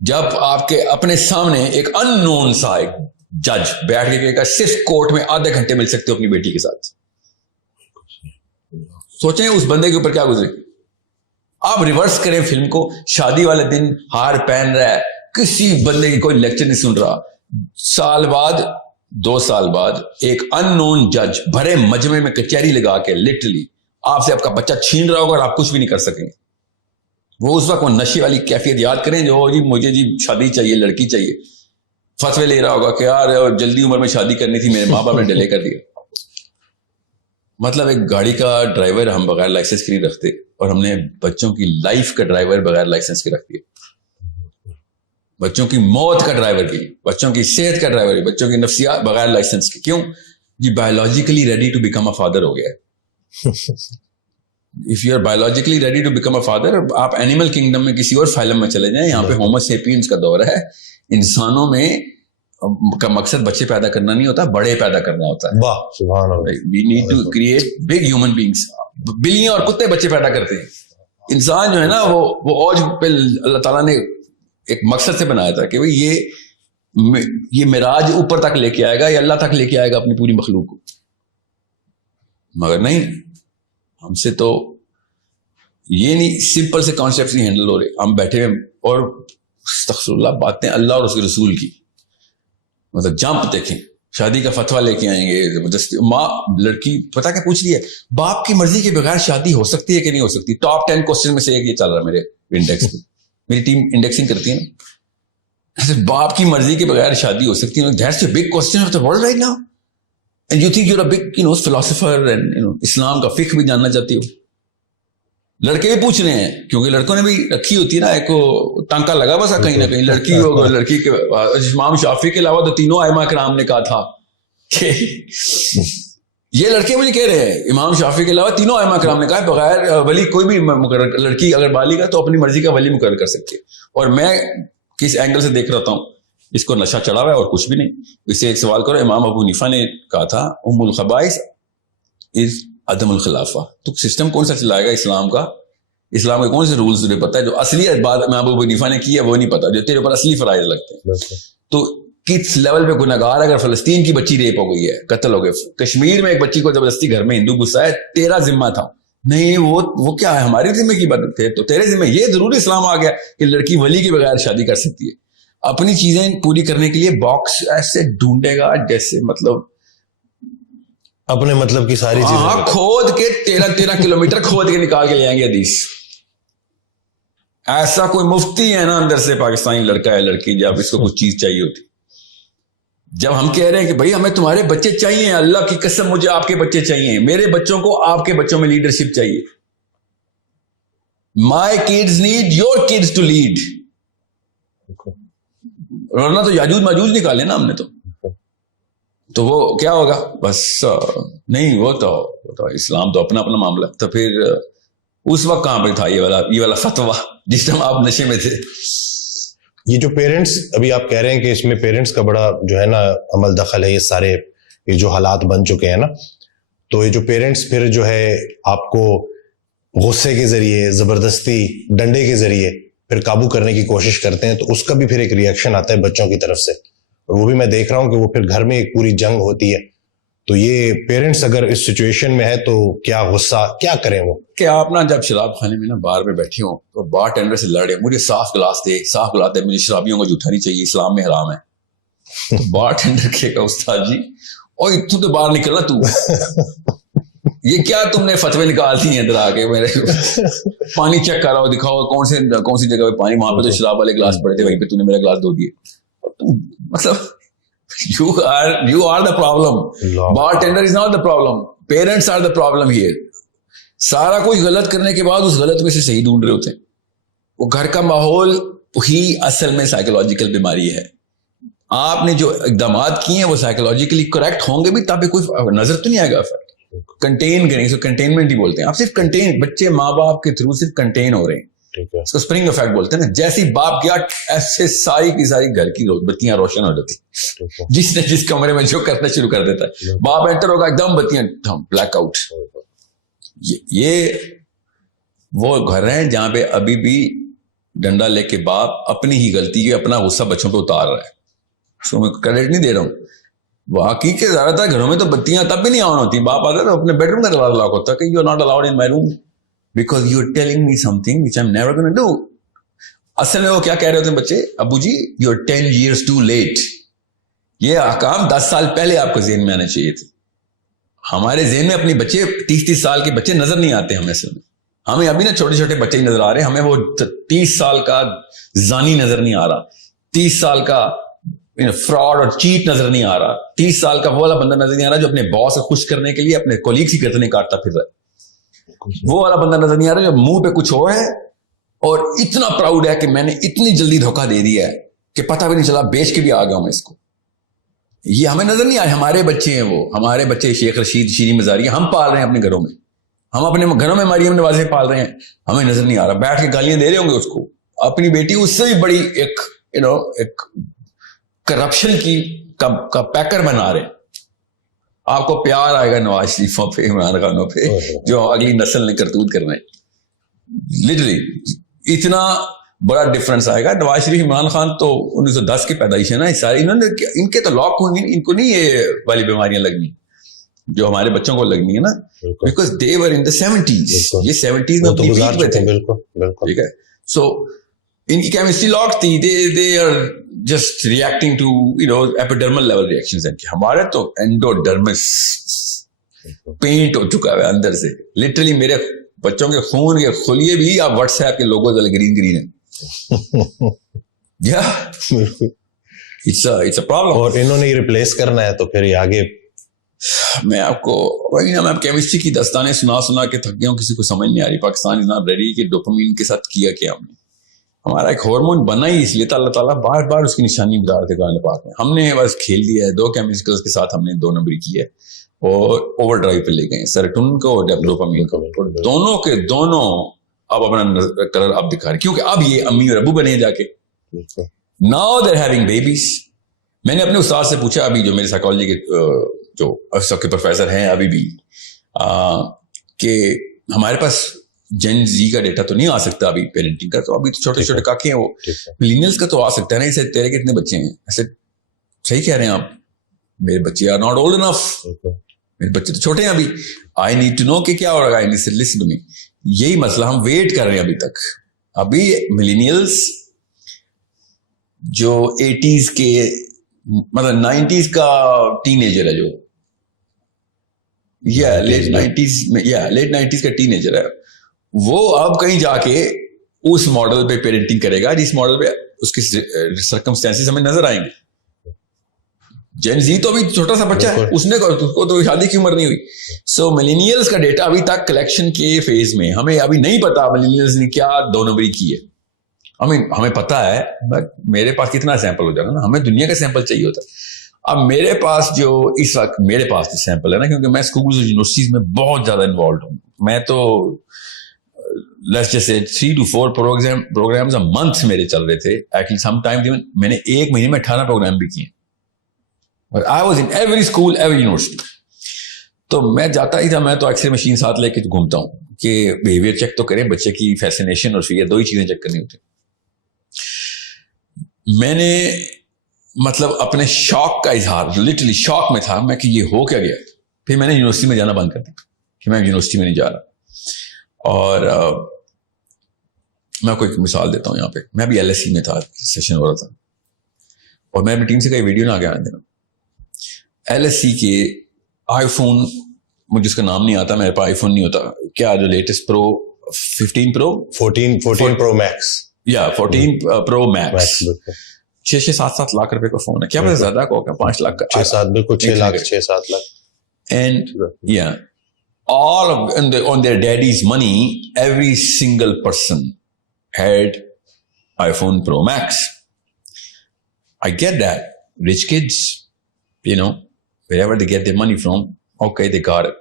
جب آپ کے اپنے سامنے ایک ان نون سا ایک جج بیٹھ کے کہے گا صرف کورٹ میں آدھے گھنٹے مل سکتے ہو اپنی بیٹی کے ساتھ، سوچیں اس بندے کے اوپر کیا گزرے. آپ ریورس کریں فلم کو، شادی والے دن ہار پہن رہا ہے، کسی بندے کی کوئی لیکچر نہیں سن رہا، سال بعد 2 سال بعد ایک ان نون جج بھرے مجمع میں کچہری لگا کے لٹرلی آپ سے آپ کا بچہ چھین رہا ہوگا اور آپ کچھ بھی نہیں کر سکیں گے. وہ اس وقت وہ نشے والی کیفیت یاد کریں جو جی مجھے جی شادی چاہیے، لڑکی چاہیے، فتوے لے رہا ہوگا کہ یار جلدی عمر میں شادی کرنی تھی، میرے ماں باپ نے ڈیلے کر دیا. مطلب ایک گاڑی کا ڈرائیور ہم بغیر لائسنس کے نہیں رکھتے، اور ہم نے بچوں کی لائف کا ڈرائیور بغیر لائسنس کے رکھ دیا. بچوں کی موت کا ڈرائیور بھی، بچوں کی صحت کا ڈرائیور بھی، بچوں کی نفسیات بغیر لائسنس کے. کیوں؟ جی biologically ready to become a father ہو گیا ہے. If you are biologically ready to become a father, آپ اینیمل کنگڈم میں کسی اور فائلم میں چلے جائیں، یہاں پہ ہومو سیپینز کا دور ہے. انسانوں میں کا مقصد بچے پیدا کرنا نہیں ہوتا، بڑے پیدا کرنا ہوتا ہے. واہ سبحان اللہ. We need to create big human beings. بلیاں اور کتے بچے پیدا کرتے ہیں، انسان جو ہے نا وہ اوج پہ اللہ تعالیٰ نے ایک مقصد سے بنایا تھا کہ بھئی یہ معراج اوپر تک لے کے آئے گا، یہ اللہ تک لے کے آئے گا اپنی پوری مخلوق کو. مگر نہیں، ہم سے تو یہ نہیں، سمپل سے کانسیپٹس نہیں ہینڈل ہو رہے. ہم بیٹھے ہوئے اور استغفر اللہ باتیں اللہ اور اس کے رسول کی، مطلب جمپ دیکھیں، شادی کا فتویٰ لے کے آئیں گے زبردستی. ماں لڑکی پتا کیا پوچھ رہی ہے، باپ کی مرضی کے بغیر شادی ہو سکتی ہے کہ نہیں ہو سکتی. ٹاپ 10 کوسچن میں سے ایک یہ چل رہا ہے میرے انڈیکس میں، میری ٹیم انڈیکسنگ کرتی ہے نا. باپ کی مرضی کے بغیر شادی ہو سکتی ہے، that's a big question of the world right now. And you think you are a big philosopher and اسلام کا فقہ بھی جاننا چاہتی ہو. لڑکے بھی پوچھ رہے ہیں کیونکہ لڑکوں نے بھی رکھی ہوتی ہے نا ایک ٹانکا لگا بس کہیں نہ کہیں لڑکی ہوگا. لڑکی کے امام شافعی کے علاوہ تو تینوں ائمہ کرام نے کہا تھا کہ یہ لڑکے مجھے کہہ رہے ہیں امام شافعی کے علاوہ تینوں ائمہ کرام نے کہا بغیر ولی کوئی بھی مقرر، لڑکی اگر بالغ ہے تو اپنی مرضی کا ولی مقرر کر سکتی ہے. اور میں کس اینگل سے دیکھ رہا ہوں، اس کو نشہ چڑھا ہوا ہے اور کچھ بھی نہیں. اس سے ایک سوال کرو، امام ابو حنیفہ نے کہا تھا ام الخبائث از عدم الخلافہ. تو سسٹم کون سا چلائے گا اسلام کا؟ اسلام کے کون سے رولز تجھے پتا ہے؟ جو اصلی بات امام ابو حنیفہ نے کی ہے وہ نہیں پتا، جو تیرے اوپر اصلی فرائض لگتے ہیں. تو کس لیول پہ گناہگار، اگر فلسطین کی بچی ریپ ہو گئی ہے، قتل ہو گئے، کشمیر میں ایک بچی کو زبردستی گھر میں ہندو گھسا ہے، تیرا ذمہ تھا نہیں، وہ کیا ہے ہماری ذمہ کی بات تھے، تو تیرے ذمہ. یہ ضرور اسلام آ گیا کہ لڑکی ولی کے بغیر شادی کر سکتی ہے. اپنی چیزیں پوری کرنے کے لیے باکس ایسے ڈھونڈے گا جیسے مطلب اپنے مطلب کی ساری چیزیں کھود کے 13 کلومیٹر کھود کے نکال کے لے آئیں گے حدیث. ایسا کوئی مفتی ہے نا اندر سے پاکستانی لڑکا ہے لڑکی، جب اس کو کچھ چیز چاہیے ہوتی، جب ہم کہہ رہے ہیں کہ بھائی ہمیں تمہارے بچے چاہیے، اللہ کی قسم مجھے آپ کے بچے چاہیے، میرے بچوں کو آپ کے بچوں میں لیڈرشپ چاہیے. My kids need your kids to lead. ورنہ تو یاجوج ماجوج نکالے نا ہم نے تو وہ کیا ہوگا بس نہیں. وہ تو اسلام تو اپنا معاملہ. تو پھر اس وقت کہاں پہ تھا یہ والا فتویٰ جس ٹائم آپ نشے میں تھے؟ یہ جو پیرنٹس ابھی آپ کہہ رہے ہیں کہ اس میں پیرنٹس کا بڑا جو ہے نا عمل دخل ہے، یہ سارے یہ جو حالات بن چکے ہیں نا، تو یہ جو پیرنٹس پھر جو ہے آپ کو غصے کے ذریعے، زبردستی، ڈنڈے کے ذریعے پھر قابو کرنے کی کوشش کرتے ہیں، تو اس کا بھی پھر ایک ریئیکشن آتا ہے بچوں کی طرف سے، اور وہ بھی میں دیکھ رہا ہوں کہ وہ پھر گھر میں ایک پوری جنگ ہوتی ہے. تو یہ پیرنٹس اگر اس سچویشن میں ہے تو کیا غصہ کیا کریں وہ؟ کہ آپ نا جب شراب خانے میں نا بار میں بیٹھے ہوں تو بار ٹینڈر سے لڑے، مجھے صاف گلاس دے، مجھے شرابیوں کو جھوٹا نہیں چاہیے، اسلام میں حرام ہے. تو بار ٹینڈر کہے گا استاد جی اور تو باہر نکلنا، تو یہ کیا تم نے فتوے نکال دی ہیں ادھر آ کے، میرے پانی چیک کر رہا ہو، دکھاؤ کون سی جگہ پہ پانی، وہاں پہ تو شراب والے گلاس پڑے تھے، وہیں پہ تو نے میرا گلاس دھو دیے. مطلب you are the problem. Bartender is not the problem. Parents are the problem here. سارا کچھ غلط کرنے کے بعد اس غلط میں سے صحیح ڈھونڈ رہے ہوتے ہیں. وہ گھر کا ماحول ہی اصل میں سائیکولوجیکل بیماری ہے. آپ نے جو اقدامات کیے ہیں وہ سائیکولوجیکلی کریکٹ ہوں گے بھی، تب کوئی نظر تو نہیں آئے گا. کنٹین کریں، اس کو کنٹینمنٹ ہی بولتے ہیں. آپ صرف کنٹین، بچے ماں باپ کے تھرو صرف کنٹین ہو رہے ہیں، اس کو اسپرنگ افیکٹ بولتے ہیں نا. جیسی باپ کیا ایسے ساری کی ساری گھر کی بتیاں روشن ہو جاتی، جس نے جس کمرے میں جو کرنا شروع کر دیتا ہے، باپ انٹر ہوگا ایک دم بتیاں بلیک آؤٹ. یہ وہ گھر ہیں جہاں پہ ابھی بھی ڈنڈا لے کے باپ اپنی ہی غلطی کے اپنا غصہ بچوں پہ اتار رہا ہے. اس کو میں کریڈٹ نہیں دے رہا ہوں. واقعی کے زیادہ تر گھروں میں تو بتیاں تب بھی نہیں آن ہوتی، باپ آتا ہے تو اپنے بیڈ روم کا دروازہ لاک ہوتا ہے کہ you are not allowed in my room because you are telling me something which I'm never going to do. اصل میں وہ کیا کہہ رہے ہوتے ہیں بچے، ابو جی you are 10 years too late. یہ احکام 10 سال پہلے آپ کو ذہن میں آنے چاہیے تھے. ہمارے ذہن میں اپنی بچے 30 سال کے بچے نظر نہیں آتے ہمیں. اصل میں ہمیں ابھی نا چھوٹے چھوٹے بچے ہی نظر آ رہے ہیں، ہمیں وہ 30 سال کا زانی نظر نہیں آ رہا، 30 سال کا فراڈ اور چیٹ نظر نہیں آ رہا، 30 سال کا وہ والا بندہ نظر نہیں آ رہا جو اپنے باس کو خوش کرنے کے لیے اپنے کولیگز کی گردنیں کاٹتا پھر رہا ہے. وہ والا بندہ نظر نہیں آ رہا جو منہ پہ کچھ ہو ہے اور اتنا پراؤڈ ہے کہ میں نے اتنی جلدی دھوکہ دے دیا ہے کہ پتہ بھی نہیں چلا، بیچ کے بھی آ گیا ہوں میں اس کو. یہ ہمیں نظر نہیں آئے. ہمارے بچے ہیں، وہ ہمارے بچے شیخ رشید، شیریں مزاری ہم پال رہے ہیں اپنے گھروں میں، ہم اپنے گھروں میں مریم نوازیں پال رہے ہیں، ہمیں نظر نہیں آ رہا. بیٹھ کے گالیاں دے رہے ہوں گے اس کو. اپنی بیٹی اس سے بھی بڑی ایک کرپشن کا پیکر بنا رہے ہیں. آپ کو پیار آئے گا نواز شریفوں پہ، عمران خانوں پہ، جو اگلی نسل نے کرتوت کرنا ہے. لٹرلی اتنا بڑا ڈفرنس آئے گا. نواز شریف، عمران خان تو 1910 کی پیدائش ہے نا، ساری انہوں نے، ان کے تو لاک ہوں گے، ان کو نہیں یہ والی بیماریاں لگنی جو ہمارے بچوں کو لگنی ہے نا، because they were in the 70s. یہ 70s میں اپنی پیک پہ تھے. ٹھیک ہے، سو ان کی کیمسٹری لاک تھی. They are just reacting to epidermal level reactions. ہمارے تو اینڈوڈرمس پینٹ ہو چکا ہے اندر سے. لٹرلی میرے بچوں کے خون کے خلیے بھی آپ واٹس ایپ کے لوگوں سے گرین ہیں. It's a problem. اور انہوں نے ریپلیس کرنا ہے تو پھر یہ آگے. میں آپ کو وہی نا، میں کیمسٹری کی داستانیں سنا کے تھک گیا ہوں، کسی کو سمجھ نہیں آ رہی. پاکستان از ناٹ ریڈی کہ ڈوپامین کے ساتھ کیا ہم نے. ہمارا ایک ہارمون بنا ہی اس لیے تھا، اللہ تعالیٰ بار بار اس کی نشانی بتا رہے تھے قرآن پاک میں. ہم نے بس کھیل دیا ہے. 2 کیمیکلز کے ساتھ ہم نے 2 نمبری کی ہے اور اوور ڈرائیو پہ لے گئے، سیروٹونن کو اور ڈوپامین کو. دونوں کے دونوں اب اپنا کلر اب دکھا رہے، کیونکہ اب یہ امی اور ابو بنے جا کے. Now they are having babies. میں نے اپنے استاد سے پوچھا، ابھی جو میرے سائیکالوجی کے جو سب کے پروفیسر ہیں ابھی بھی، کہ ہمارے پاس جن زی کا ڈیٹا تو نہیں آ سکتا ابھی پیرنٹنگ کا، تو ابھی تو چھوٹے چھوٹے کاکے ہیں وہ. ملینیلز کا تو آ سکتا ہے نا. اسے تیرے کتنے بچے ہیں؟ ایسے صحیح کہہ رہے ہیں آپ، میرے بچے آر ناٹ اولڈ انف. میرے بچے تو چھوٹے ہیں ابھی. آئی نیڈ ٹو نو کہ کیا ہو رہا ہے. Listen to me. یہی مسئلہ ہم ویٹ کر رہے ہیں ابھی تک. ابھی ملینیلز جو 80s کے مطلب 90s کا ٹین ایجر ہے، جو لیٹ 90s کا ٹین ایجر ہے، وہ اب کہیں جا کے اس ماڈل پہ پیرنٹنگ کرے گا جس ماڈل پہ اس کی سرکمسٹانسز ہمیں نظر آئیں گے. جین زی تو ابھی چھوٹا سا بچہ ہے، اس کو تو شادی کی عمر نہیں ہوئی. سو ملینیلز کا ڈیٹا ابھی تک کلیکشن کے فیز میں. ہمیں ابھی نہیں پتا ملینیلز نے کیا 2 نمبری کی ہے. ہمیں پتا ہے، بٹ میرے پاس کتنا سیمپل ہو جانا نا، ہمیں دنیا کا سیمپل چاہیے ہوتا ہے. اب میرے پاس جو اس وقت میرے پاس سیمپل ہے نا، کیونکہ میں اسکولز اور یونیورسٹیز میں بہت زیادہ انوالوڈ ہوں. میں تو let's just say 3 to 4 programs a month میرے چل رہے تھے. ایکچولی سم ٹائم میں نے ایک مہینے میں 18 پروگرام بھی کیے. But I was in every school, every university. تو میں جاتا ہی تھا, میں تو ایکس رے مشین ساتھ لے کے گھومتا ہوں کہ بیہیویئر چیک تو کریں, بچے کی فیسینیشن اور فیئر 2 ہی چیزیں چیک کرنی ہوتی. میں نے مطلب اپنے شوق کا اظہار, لٹرلی شوق میں تھا میں کہ یہ ہو کیا گیا. پھر میں نے یونیورسٹی میں جانا بند کر دیا کہ میں یونیورسٹی میں نہیں جا رہا. اور میں آپ کو ایک مثال دیتا ہوں یہاں پہ. میں بھی ایل ایس سی میں تھا, سیشن ہو رہا تھا, اور میں اپنی ٹیم سے کئی ویڈیو نہ آگے آنے دینا. ایل ایس سی کے آئی فون, مجھے اس کا نام نہیں آتا, میرے پاس آئی فون نہیں ہوتا, کیا جو لیٹسٹ پرو 15 پرو 14 پرو میکس, یا 14 پرو میکس 6-7 لاکھ روپے کا فون ہے. کیا پتا زیادہ کا ہوگا, 5 لاکھ کا, 6-7 بالکل 6 lakh 6-7 lakh. And yeah, all of on their daddy's money, every single person had iPhone Pro Max. I get that. Rich kids, you know, wherever they get their money from, okay, they got it.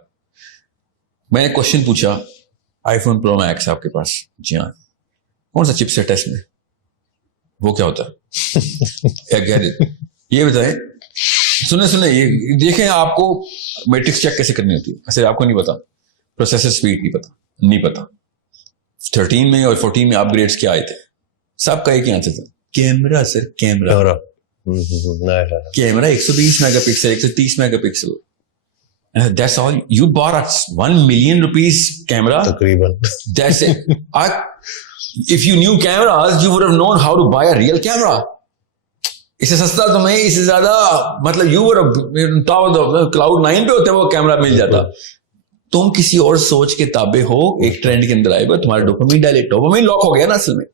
میں نے question پوچھا, آئی phone پرو Max آپ کے پاس؟ جی ہاں. کون سا چپ set ہے اس میں؟ وہ کیا ہوتا ہے؟ یہ بتائیں, سنیں یہ دیکھیں, آپ کو میٹرکس چیک کیسے کرنی ہوتی ہے. ایسے آپ کو نہیں پتا, پروسیسر سپیڈ نہیں پتا. 13 میں اور 14 میں اپ گریڈس کیا آئے تھے, سب کا ایک ہی آنسر تھا, camera sir, camera 120 mega pixel, 130 mega pixel. That's all. You bought a $1 million camera? تقریباً. That's it. If you knew cameras, you would have known how to buy a real camera. اس سے سستا تمہیں, اس سے زیادہ مطلب you would have top of the cloud 9 پہ ہوتے وہ کیمرہ مل جاتا. تم کسی اور سوچ کے تابع ہو, ایک ٹرینڈ کے اندر آئے گا, تمہارا ڈوپامین ڈائلیٹ, ڈوپامین لاک ہو گیا نا اصل میں.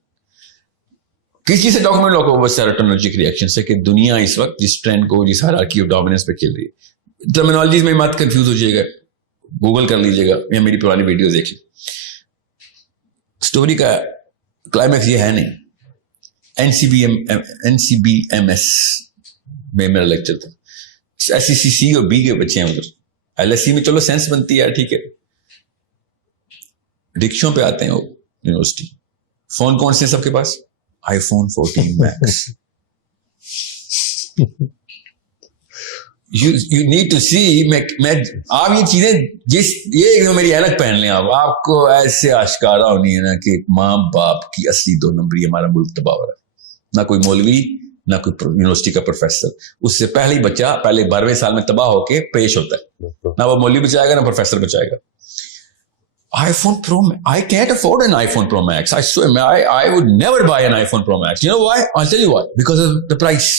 کس چیز سے ڈوپامین لاک ہو؟ بس سیروٹونرجک ریئیکشن سے, کہ دنیا اس وقت جس ٹرینڈ کو, جس ہائرارکی آف ڈومیننس پہ کھیل رہی ہے. ٹرمینالوجیز میں مت کنفیوز ہو جائے گا, گوگل کر لیجیے گا یا میری پرانی ویڈیوز دیکھ لیں. اسٹوری کا کلائمیکس یہ ہے نہیں. NCBMS میں میرا لیکچر تھا. SECC اور B کے بچے ہیں ادھر. LSC میں چلو سینس بنتی ہے, ٹھیک ہے. رکشوں پہ آتے ہیں وہ یونیورسٹی. فون کون سے سب کے پاس؟ IPhone 14 Max. You need to see, میں آپ یہ چیزیں یہ میری اینک پہن لیں, آپ کو ایسے آشکارا ہونی ہے نا کہ ماں باپ کی اصلی 2 نمبری ہمارا ملک تباہ ہو رہا ہے. نہ کوئی مولوی, نہ کوئی یونیورسٹی کا پروفیسر. اس سے پہلے ہی بچہ پہلے 12ویں سال میں تباہ ہو کے پیش ہوتا ہے. نہ وہ مولوی بچائے گا, نہ پروفیسر بچائے گا. iPhone Pro, I can't afford an iPhone Pro Max. I swear, I would never buy an iPhone Pro Max. You know why? I'll tell you why. Because of the price.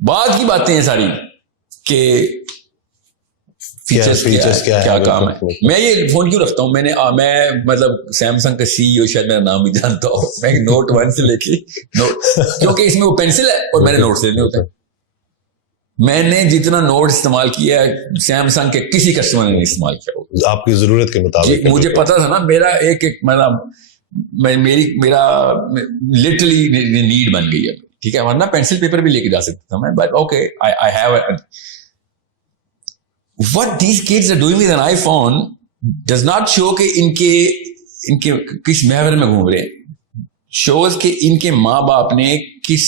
بعد کی باتیں ہیں ساری کہ features کیا کام ہے. میں یہ فون کیوں رکھتا ہوں, میں مطلب سیمسنگ کا CEO شاید میرا نام بھی جانتا ہوں. میں نوٹ 1 سے لے کے کیونکہ اس میں وہ پینسل ہے اور میں نے نوٹس لینے ہوتے ہیں. میں نے جتنا نوٹ استعمال کیا ہے سیمسنگ کے کسی کسٹمر نے نہیں استعمال کیا ہوگا. آپ کی ضرورت کے مطابق. مجھے پتا تھا نا, میرا ایک میرا لٹرلی نیڈ بن گئی ہے, ٹھیک ہے. ورنہ پینسل پیپر بھی لے کے جا سکتا تھا میں, but okay I have what these kids are doing with an iPhone does not show کہ ان کے کس محور میں گھوم رہے ہیں. shows کہ ان کے ماں باپ نے کس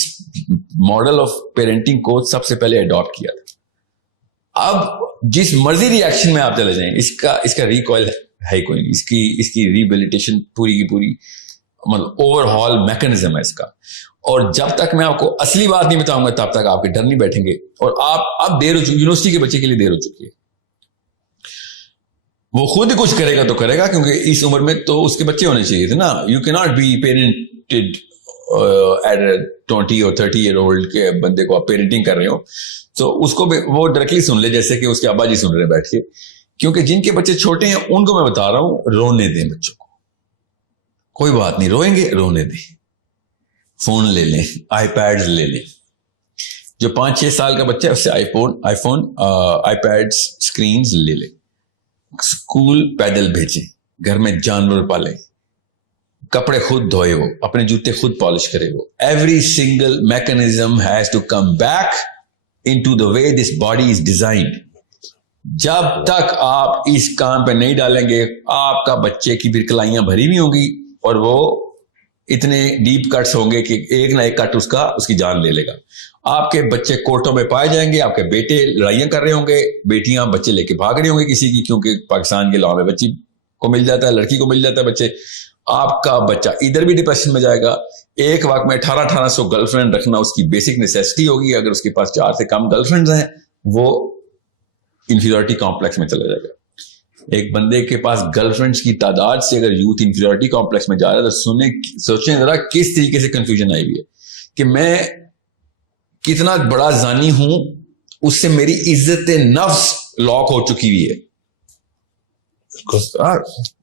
ماڈل آف پیرنٹنگ کو سب سے پہلے اڈاپٹ کیا تھا. اب جس مرضی ریئیکشن میں آپ چلے جائیں, اس کا ریکوائل ہے کوئی نہیں. اس کی ریبیلیٹیشن پوری کی پوری مطلب اوور ہال میکنزم ہے اس کا. اور جب تک میں آپ کو اصلی بات نہیں بتاؤں گا تب تک آپ کے ڈر نہیں بیٹھیں گے. اور آپ اب دیر ہو چکی, یونیورسٹی کے بچے کے لیے دیر ہو چکی ہے. وہ خود کچھ کرے گا تو کرے گا, کیونکہ اس عمر میں تو اس کے بچے ہونے چاہیے تھے نا. یو کی ناٹ بی پیرنٹڈ ایٹ 20 اور 30 ایئر اولڈ کے بندے کو آپ پیرنٹنگ کر رہے ہو تو اس کو وہ ڈائریکٹلی سن لے جیسے کہ اس کے ابا جی سن رہے ہیں بیٹھ کے. کیونکہ جن کے بچے چھوٹے ہیں ان کو میں بتا رہا ہوں, رونے دیں بچوں کو. کوئی بات نہیں, روئیں گے رونے دیں. فون لے لیں, آئی پیڈز لے لیں. جو 5-6 سال کا بچہ ہے اس سے آئی فون آئی پیڈ اسکرینز لے لیں. اسکول پیدل بھیجیں, گھر میں جانور پالیں, کپڑے خود دھوئے ہو, اپنے جوتے خود پالش کرے ہو. Every single mechanism has to come back into the way this body is designed. جب تک آپ اس کام پہ نہیں ڈالیں گے آپ کا بچے کی پھر کلائیاں بھری ہوئی ہوں گی اور وہ اتنے ڈیپ کٹس ہوں گے کہ ایک نہ ایک کٹ اس کی جان لے لے گا. آپ کے بچے کورٹوں میں پائے جائیں گے, آپ کے بیٹے لڑائیاں کر رہے ہوں گے, بیٹیاں بچے لے کے بھاگ رہے ہوں گے کسی کی, کیونکہ پاکستان کے لاء میں بچی کو مل جاتا ہے, لڑکی کو مل جاتا ہے بچے. آپ کا بچہ ادھر بھی ڈپریشن میں جائے گا. ایک وقت میں 1800 گرل فرینڈ رکھنا اس کی بیسک نیسیسٹی ہوگی. اگر اس کے پاس 4 سے کم گرل فرینڈز ہیں وہ انفیریورٹی کمپلیکس میں چلا جائے گا. ایک بندے کے پاس گرل فرینڈز کی تعداد سے اگر یوتھ انفیریورٹی کمپلیکس میں جا رہا ہے تو سوچیں ذرا کس طریقے سے کنفیوژن آئی ہوئی ہے کہ میں کتنا بڑا زانی ہوں, اس سے میری عزت نفس لاک ہو چکی ہوئی ہے.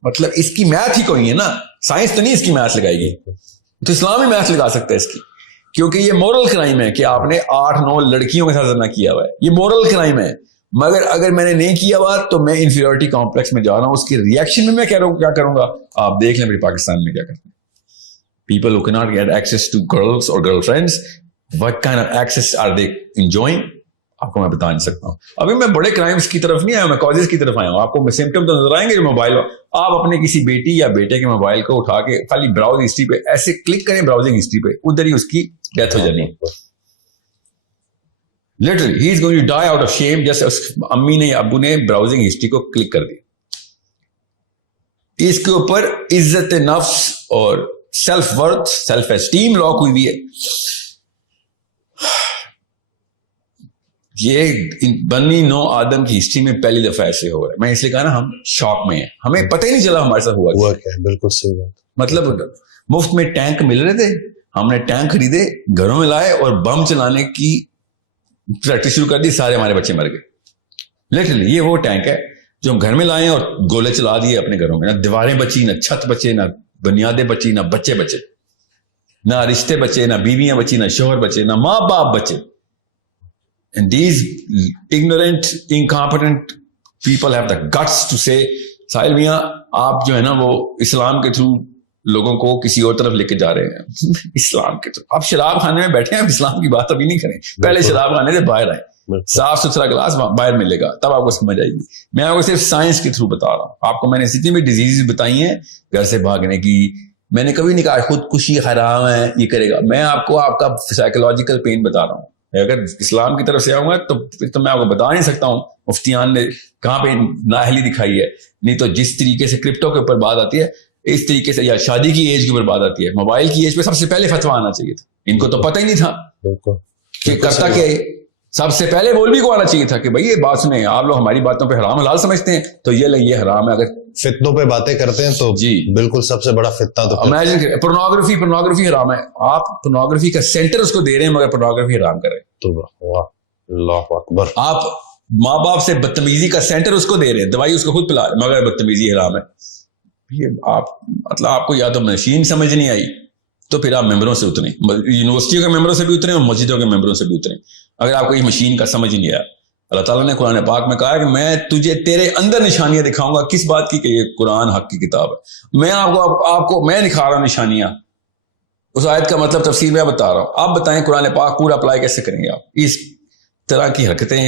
مطلب اس کی میتھ ہی کوئی ہے نا, سائنس تو نہیں اس کی میتھ لگائے گی, تو اسلام ہی میتھ لگا سکتا ہے اس کی, کیونکہ یہ مورل کرائم ہے کہ آپ نے 8-9 لڑکیوں کے ساتھ زنا کیا ہوا ہے, یہ مورل کرائم ہے. مگر اگر میں نے نہیں کیا ہوا تو میں انفیریورٹی کمپلیکس میں جا رہا ہوں, اس کی ریئیکشن میں کیا کروں گا آپ دیکھ لیں. پاکستان میں کیا کرتے ہیں people who cannot get access to girls or girlfriends, what kind of access are they enjoying, آپ کو میں بتا نہیں سکتا ہوں. ابھی میں بڑے کرائمز کی طرف نہیں آیا, میں کازز کی طرف آیا ہوں. آپ کو سمپٹم تو نظر آئیں گے جو موبائل, آپ اپنے کسی بیٹی یا بیٹے کے موبائل کو اٹھا کے خالی براؤز ہسٹری پہ ایسے کلک کریں, براؤزنگ ہسٹری پہ, ادھر ہی اس کی ڈیتھ ہو جانی ہے. Literally he is going to die out of shame, جیسے امی نے ابو نے براؤزنگ ہسٹری کو کلک کر دی. اس کے اوپر عزت نفس اور self worth, self esteem lock ہوئی بھی ہے. یہ بنی نو آدم کی ہسٹری میں پہلی دفعہ ایسے ہو رہا ہے. میں اس لیے کہا نا ہم شاک میں ہیں, ہمیں پتہ ہی نہیں چلا ہمارے ساتھ ہوا کیا. بالکل صحیح بات. مطلب مفت میں ٹینک مل رہے تھے, ہم نے ٹینک خریدے, گھروں میں لائے اور بم چلانے کی پریکٹس شروع کر دی, سارے ہمارے بچے مر گئے. لٹرلی یہ وہ ٹینک ہے جو ہم گھر میں لائے اور گولے چلا دیے اپنے گھروں میں. نہ دیواریں بچی, نہ چھت بچے, نہ بنیادیں بچی, نہ بچے بچے, نہ رشتے بچے, نہ بیویاں بچی, نہ شوہر بچے, نہ ماں باپ بچے. And these ignorant, incompetent people have the guts to say, ساحل میاں آپ جو ہے نا وہ اسلام کے تھرو لوگوں کو کسی اور طرف لے کے جا رہے ہیں. اسلام کے تھرو آپ شراب خانے میں بیٹھے ہیں, اسلام کی بات ابھی نہیں کریں, پہلے شراب خانے سے باہر آئے, صاف ستھرا گلاس باہر ملے گا تب آپ کو سمجھ آئے گی. میں آپ کو صرف سائنس کے تھرو بتا رہا ہوں. آپ کو میں نے جتنی بھی ڈیزیز بتائی ہیں گھر سے بھاگنے کی, میں نے کبھی نہیں کہا خودکشی حرام ہے یہ کرے گا. میں آپ کو آپ کا سائیکولوجیکل پین بتا رہا ہوں. اگر اسلام کی طرف سے آؤں گا تو پھر تو میں آپ کو بتا نہیں سکتا ہوں مفتیان نے کہاں پہ نااہلی دکھائی ہے. نہیں تو جس طریقے سے کرپٹو کے اوپر بات آتی ہے اس طریقے سے, یا شادی کی ایج کے اوپر بات آتی ہے, موبائل کی ایج پہ سب سے پہلے فتویٰ آنا چاہیے تھا. ان کو تو پتہ ہی نہیں تھا کہ کرتا کیا ہے. سب سے پہلے مولوی کو آنا چاہیے تھا کہ بھائی یہ بات سنیں, آپ لوگ ہماری باتوں پہ حرام حلال سمجھتے ہیں تو یہ حرام ہے. اگر فتنوں پہ باتیں کرتے ہیں تو جی بالکل سب سے بڑا فتنہ تو امیجن کریں, پورنوگرافی حرام ہے, آپ پورنوگرافی کا سینٹر اس کو دے رہے ہیں مگر پورنوگرافی حرام کر رہے ہیں. تو اللہ اکبر. آپ ماں باپ سے بدتمیزی کا سینٹر اس کو دے رہے ہیں, دوائی اس کو خود پلا رہے ہیں مگر بدتمیزی حرام ہے. یہ آپ مطلب آپ کو یا تو مشین سمجھ نہیں آئی تو پھر آپ ممبروں سے اتریں, یونیورسٹیوں کے ممبروں سے بھی اتریں اور مسجدوں کے ممبروں سے بھی اتریں. اگر آپ کو یہ مشین کا سمجھ نہیں آیا, اللہ تعالیٰ نے قرآن پاک میں کہا کہ میں تجھے تیرے اندر نشانیاں دکھاؤں گا. کس بات کی کہ یہ قرآن حق کی کتاب ہے. میں آپ کو میں دکھا رہا ہوں نشانیاں. اس آیت کا مطلب تفسیر میں بتا رہا ہوں. آپ بتائیں قرآن پاک پورا اپلائی کیسے کریں گے آپ. اس طرح کی حرکتیں,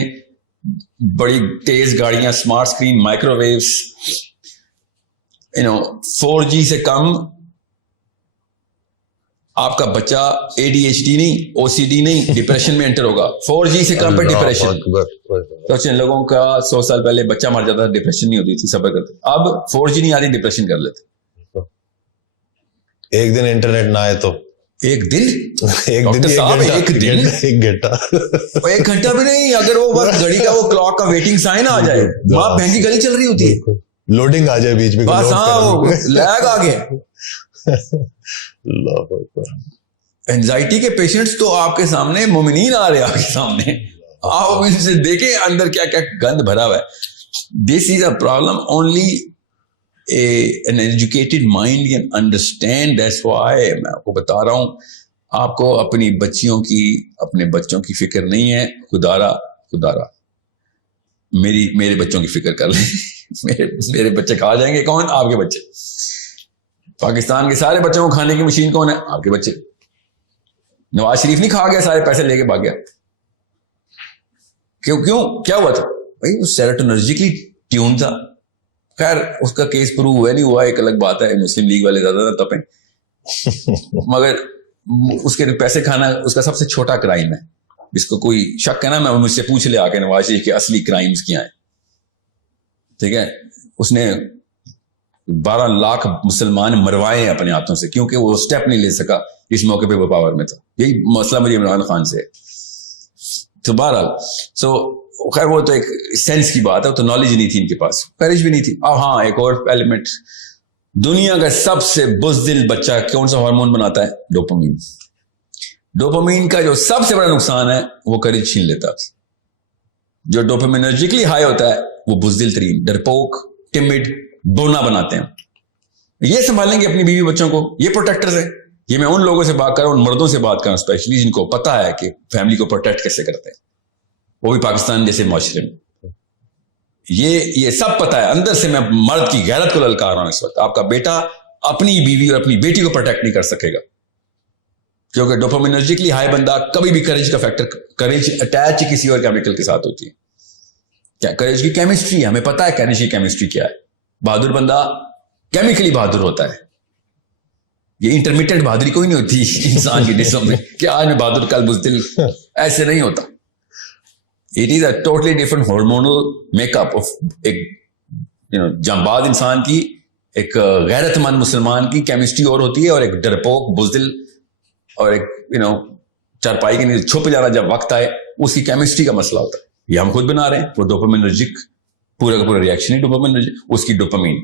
بڑی تیز گاڑیاں, smart screen, micro views, 4G سے کم آپ کا بچہ ADHD نہیں, OCD نہیں, ڈپریشن میں انٹر ہوگا. 4G سے کم پہ ڈپریشن. تو لوگوں کا 100 سال پہلے بچہ مر جاتا تھا, ڈپریشن نہیں ہوتی تھی, صبر کرتے. اب 4G نہیں آتی, ڈپریشن کر لیتے. ایک دن انٹرنیٹ نہ آئے تو ایک دن ایک گھنٹہ بھی نہیں. اگر وہ بس گھڑی کا وہ کلاک کا ویٹنگ سائن آ جائے, وہاں بہن کی گلی چل رہی ہوتی ہے, لوڈنگ آ جائے بیچ میں, بس ہاں لیگ آ گیا. اینزائٹی کے پیشنٹس تو آپ کے سامنے, مومنین آ رہے ہیں آپ کے سامنے, آپ ان سے دیکھیں اندر کیا کیا گند بھرا ہوا ہے. This is a problem only an educated mind can understand. That's why میں آپ کو بتا رہا ہوں, آپ کو اپنی بچیوں کی, اپنے بچوں کی فکر نہیں ہے. خدارا میرے بچوں کی فکر کر لیں. میرے بچے کھا جائیں گے, کون؟ آپ کے بچے. پاکستان کے سارے بچوں کو کھانے کی مشین کون ہے؟ آپ کے بچے. نواز شریف نہیں کھا گیا, سارے پیسے لے کے بھاگ گیا. کیوں کیا ہوا تھا؟ بھائی وہ سیروٹونرجیکلی ٹیون تھا. خیر اس کا کیس پروو ہوا نہیں ہوا ایک الگ بات ہے, مسلم لیگ والے زیادہ تپیں, مگر اس کے پیسے کھانا اس کا سب سے چھوٹا کرائم ہے. جس کو کوئی شک ہے نا, میں مجھ سے پوچھ لے آ کے نواز شریف کے اصلی کرائمز کیا ہیں. ٹھیک ہے, اس نے 12 لاکھ مسلمان مروائے ہیں اپنے ہاتھوں سے, کیونکہ وہ اسٹیپ نہیں لے سکا اس موقع پہ وہ پاور میں تھا. یہی مسئلہ مجھے عمران خان سے ہے. تو بہرحال خیر وہ تو ایک سینس کی بات ہے, تو نالج نہیں تھی ان کے پاس, کریج بھی نہیں تھی. اب ہاں ایک اور ایلیمنٹ, دنیا کا سب سے بزدل بچہ کون سا ہارمون بناتا ہے؟ ڈوپامین. ڈوپامین کا جو سب سے بڑا نقصان ہے وہ کریج چھین لیتا ہے. جو ڈوپامینرجیکلی ہائی ہوتا ہے وہ بزدل ترین, ڈرپوک, ٹمڈ, بونا بناتے ہیں. یہ سنبھالیں گے اپنی بیوی بچوں کو, یہ پروٹیکٹرز ہیں. یہ میں ان لوگوں سے بات کر رہا ہوں, ان مردوں سے بات کر رہا ہوں اسپیشلی, جن کو پتا ہے کہ فیملی کو پروٹیکٹ کیسے کرتے ہیں, وہ بھی پاکستان جیسے معاشرے میں. یہ سب پتا ہے. اندر سے میں مرد کی غیرت کو للکار رہا ہوں اس وقت. آپ کا بیٹا اپنی بیوی اور اپنی بیٹی کو پروٹیکٹ نہیں کر سکے گا, کیونکہ ڈوپامینرجیکلی ہائی بندہ کبھی بھی کریج کا فیکٹر, کریج اٹیچ کسی اور کیمیکل کے ساتھ ہوتی ہے. کیا کریج کی کیمسٹری ہے, ہمیں پتا ہے کریج کی کیمسٹری کیا ہے. بہادر بندہ کیمیکلی بہادر ہوتا ہے. یہ انٹرمیٹنٹ بہادری کوئی نہیں ہوتی انسان کی جسم میں کہ آج میں بہادر کل بزدل, ایسے نہیں ہوتا. It is a totally different hormonal make up of ایک جانباز انسان کی, ایک غیرت مند مسلمان کی کیمسٹری اور ہوتی ہے, اور ایک ڈرپوک بزدل اور ایک چارپائی کے نیچے چھپ جانا جب وقت آئے, اس کی کیمسٹری کا مسئلہ ہوتا ہے. یہ ہم خود بنا رہے ہیں. وہ ڈوپامینرجک پورا کا پورا ریئیکشن ہی ڈوپامینرجک, اس کی ڈوپامین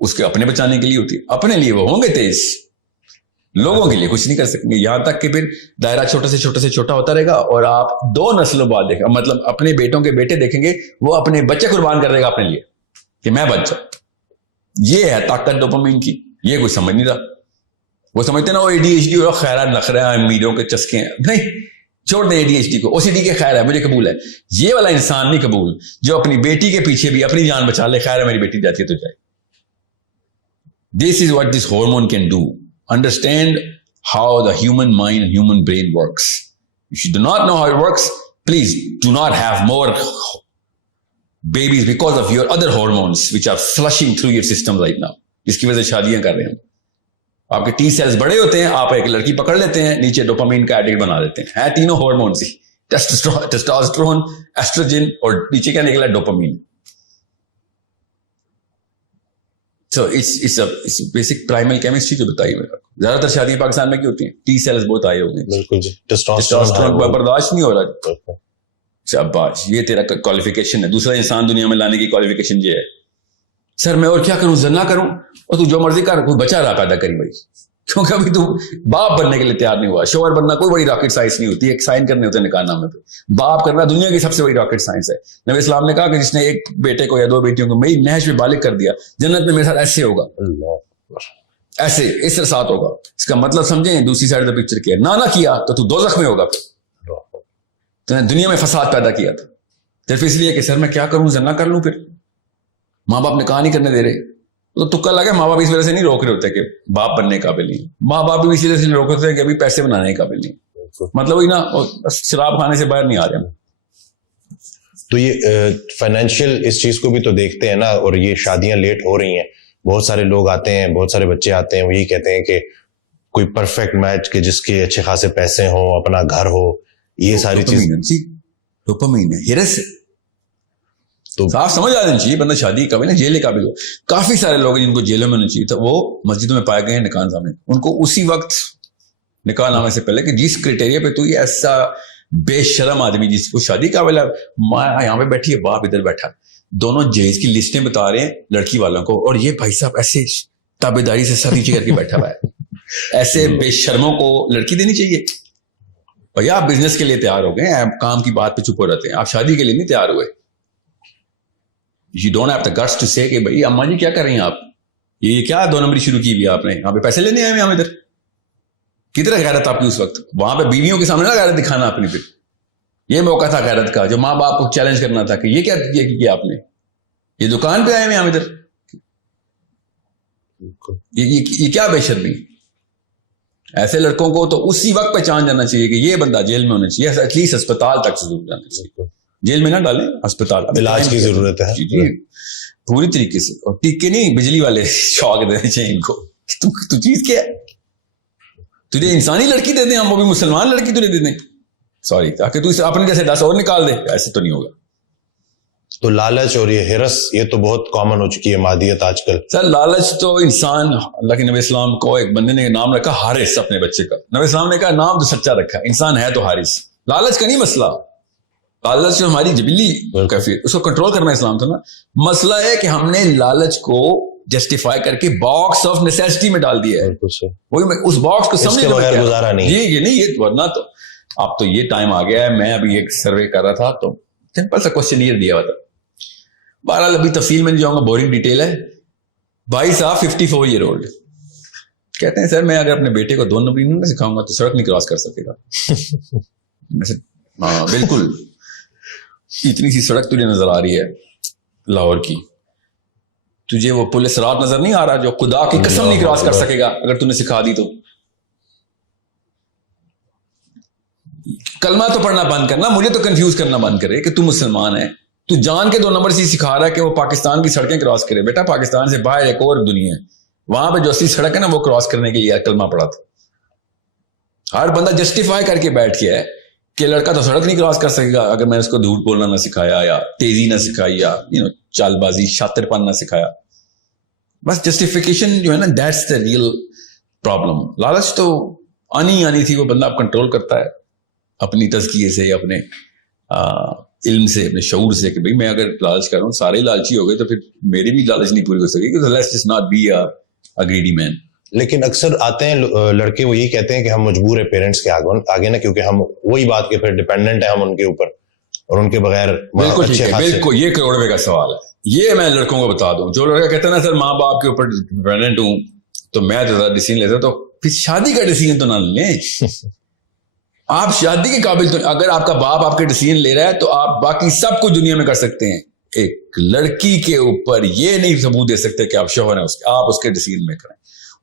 اس کے اپنے بچانے کے لیے ہوتی ہے. اپنے لیے وہ ہوں گے تیز, لوگوں کے لیے کچھ نہیں کر سکیں گے, یہاں تک کہ پھر دائرہ چھوٹے سے چھوٹا ہوتا رہے گا, اور آپ 2 نسلوں بعد دیکھیں, مطلب اپنے بیٹوں کے بیٹے دیکھیں گے, وہ اپنے بچے قربان کر دے گا اپنے لیے کہ میں بچ جاؤں. یہ ہے طاقت ڈوپامین کی. یہ کوئی سمجھ نہیں رہا. وہ سمجھتے نا وہ ADHD اور خیرات نخرے ہیں, امیروں کے چسکے ہیں. نہیں, چھوڑ دیں ADHD کو, OCD کے خیر ہے, مجھے قبول ہے. یہ والا انسان نہیں قبول جو اپنی بیٹی کے پیچھے بھی اپنی جان بچا لے, خیر ہے میری بیٹی جاتی ہے تو جائے. This is what this hormone can do. Understand how the human mind and human brain works. If you do not know how it works, please do not have more babies because of your other hormones which are flushing through your system right now. جس کی وجہ سے شادیاں کر رہے ہیں. آپ کے T cells بڑے ہوتے ہیں, آپ ایک لڑکی پکڑ لیتے ہیں, نیچے ڈوپامین کا ایڈکٹ بنا دیتے ہیں. تینوں ہارمونز ہی, ٹیسٹوسٹرون, ایسٹروجن, اور نیچے کیا نکلا dopamine. So it's basic primal chemistry جو بتائی میں. زیادہ تر شادی پاکستان میں کی ہوتی ہیں, T cells بہت آئے ہوئے ہیں. بالکل جی, ٹیسٹوسٹرون کو برداشت نہیں ہو رہا. شاباش, یہ تیرا کوالیفیکیشن ہے. دوسرا انسان دنیا میں لانے کی کوالیفیکیشن یہ ہے. سر میں اور کیا کروں, زنا کروں, اور تو جو مرضی کر, کوئی بچہ رہا پیدا کری بھائی, کیونکہ ابھی تو باپ بننے کے لیے تیار نہیں ہوا. شوہر بننا کوئی بڑی راکٹ سائنس نہیں ہوتی, ایک سائن کرنے ہوتے ہیں نکاح نامے پہ. باپ کرنا دنیا کی سب سے بڑی راکٹ سائنس ہے. نبی اسلام نے کہا کہ جس نے ایک بیٹے کو یا 2 بیٹیوں کو میری نہج میں بالغ کر دیا, جنت میں میرے ساتھ ایسے ہوگا, ایسے اس طرح ساتھ ہوگا. اس کا مطلب سمجھیں دوسری سائڈ آف دا پکچر کیا, نہ کیا تو دوزخ میں ہوگا. تو نے دنیا میں فساد پیدا کیا تھا صرف اس لیے کہ سر میں کیا کروں, زنا کر لوں, پھر ماں باپ نے کہا نہیں کرنے دے رہے. تو تکا لگا, ماں باپ اس وجہ سے نہیں روک رہے ہوتے کہ باپ بننے کے قابل نہیں, ماں باپ بھی اسی وجہ سے نہیں روک رہے ہوتے کہ ابھی پیسے بنانے کے قابل نہیں. مطلب وہی نا, شراب کھانے سے باہر نہیں آ رہے. تو یہ فائنینشیل اس چیز کو بھی تو دیکھتے ہیں نا, اور یہ شادیاں لیٹ ہو رہی ہیں, بہت سارے لوگ آتے ہیں, بہت سارے بچے آتے ہیں, وہ یہی کہتے ہیں کہ کوئی پرفیکٹ میچ کہ جس کے اچھے خاصے پیسے ہوں, اپنا گھر ہو, یہ ساری چیز ڈوپامین ہے, ہرس ہے. تو صاف سمجھ آ جانی چاہیے بندہ شادی قابل ہے, جیل قابل ہو. کافی سارے لوگ جن کو جیلوں میں ہونا چاہیے تھا وہ مسجدوں میں پائے گئے ہیں نکاح نامے, ان کو اسی وقت نکاح نامے سے پہلے کہ جس کرائٹیریا پہ تو یہ ایسا بے شرم آدمی جس کو شادی قابل ہے, ماں یہاں پہ بیٹھی ہے, باپ ادھر بیٹھا, دونوں جہیز کی لسٹیں بتا رہے ہیں لڑکی والوں کو, اور یہ بھائی صاحب ایسے تابے داری سے سر نیچے کر کے بیٹھا ہوا ہے. ایسے بے شرموں کو لڑکی دینی چاہیے. بھائی آپ بزنس کے لیے تیار ہو گئے, آپ کام کی بات پہ چپ ہو رہتے ہیں, آپ شادی کے لیے نہیں تیار ہوئے. You don't have the guts to say کہ بھائی اماں جی کیا کر رہی ہیں آپ, یہ کیا 2 نمبری شروع کی ہوئی آپ نے, یہاں پہ پیسے لینے آئے ہیں, ہم ادھر کدھر غیرت آپ کی اس وقت, وہاں پہ بیویوں کے سامنے نہ غیرت دکھانا اپنی. پھر یہ موقع تھا غیرت کا جو ماں باپ کو چیلنج کرنا تھا کہ یہ کیا آپ نے, یہ دکان پہ آئے ہیں ہم ادھر, یہ کیا بے شرمی. ایسے لڑکوں کو تو اسی وقت پہچان جانا چاہیے کہ یہ بندہ جیل میں ہونا چاہیے, ایٹ لیسٹ اسپتال تک ضرور جانا چاہیے. جیل میں نہ ڈالیں, اسپتال, علاج کی ضرورت ہے جی پوری طریقے سے. اور ٹیکے نہیں, بجلی والے شوق دینے چاہیے ان کو. تو چیز کیا ہے, تجھے انسانی لڑکی دے دیں ہم, وہ بھی مسلمان لڑکی تجھے دے دیں, سوری, تاکہ تو اپنے جیسے 10 اور نکال دے. ایسے تو نہیں ہوگا. تو لالچ اور یہ ہرس, یہ تو بہت کامن ہو چکی ہے مادیت آج کل. سر لالچ تو انسان, اللہ کے نبی اسلام کو ایک بندے نے نام رکھا حارث اپنے بچے کا. نبی اسلام نے کہا نام تو سچا رکھا, انسان ہے تو حارث. لالچ کا نہیں مسئلہ, لالچ جو ہماری جبلی کیفیت, اس کو کنٹرول کرنا اسلام تھا نا. مسئلہ ہے کہ ہم نے لالچ کو جسٹیفائی کر کے باکس آف نیسیسٹی میں ڈال دیا ہے. وہی اس باکس کو سمجھنے کے بغیر گزارا نہیں. یہ نہیں, یہ ورنہ تو اب تو یہ ٹائم آ گیا ہے. میں ابھی ایک سروے کر رہا تھا تو سمپل سا کوشچنئیر دیا ہوا تھا. بہرحال ابھی تفصیل میں نہیں جاؤں گا, بورنگ ڈیٹیل ہے. بھائی صاحب 54 ایئر اولڈ کہتے ہیں سر میں اگر اپنے بیٹے کو 2 نمبر نہیں سکھاؤں گا تو سڑک نہیں کراس کر سکے گا. ہاں بالکل, اتنی سی سڑک تجھے نظر آ رہی ہے لاہور کی, تجھے وہ پولیس رات نظر نہیں آ رہا جو خدا کی قسم نہیں کراس کر سکے گا اگر تم نے سکھا دی تو. کلمہ تو پڑھنا بند کرنا, مجھے تو کنفیوز کرنا بند کرے کہ تم مسلمان ہے. تو جان کے 2 نمبر سے سکھا رہا ہے کہ وہ پاکستان کی سڑکیں کراس کرے. بیٹا پاکستان سے باہر ایک اور دنیا ہے, وہاں پہ جو اصلی سڑک ہے نا وہ کراس کرنے کے لیے کلمہ پڑھا تھا. ہر بندہ جسٹیفائی کر کے بیٹھ گیا ہے کہ لڑکا تو سڑک نہیں کراس کر سکے گا اگر میں اس کو جھوٹ بولنا نہ سکھایا یا تیزی نہ سکھائی یا چال بازی شاطر پن نہ سکھایا. بس جسٹیفیکیشن جو ہے نا, دیٹس دا ریئل پرابلم. لالچ تو آنی تھی, وہ بندہ اب کنٹرول کرتا ہے اپنی تزکیے سے یا اپنے علم سے, اپنے شعور سے, کہ بھئی میں اگر لالچ کر رہا ہوں, سارے لالچی ہو گئے تو پھر میری بھی لالچ نہیں پوری ہو سکے گی. Let's just not be a greedy man. لیکن اکثر آتے ہیں لڑکے, وہ یہی کہتے ہیں کہ ہم مجبور ہیں پیرنٹس کے آگے نا, کیونکہ ہم وہی بات کے پھر ڈیپینڈنٹ ہیں ہم ان کے اوپر, اور ان کے بغیر بالکل بالکل. یہ کروڑ روپے کا سوال ہے. یہ میں لڑکوں کو بتا دوں, جو لڑکا کہتا ہے نا سر ماں باپ کے اوپر ڈیپینڈنٹ ہوں تو میں تو ڈیسیژن لیتا, تو پھر شادی کا ڈیسیژن تو نہ لیں. آپ شادی کے قابل تو, اگر آپ کا باپ آپ کے ڈیسیژن لے رہا ہے تو آپ باقی سب کچھ دنیا میں کر سکتے ہیں. ایک لڑکی کے اوپر یہ نہیں ثبوت دے سکتے کہ آپ شوہر ہیں, آپ اس کے ڈیسیژن میں کریں.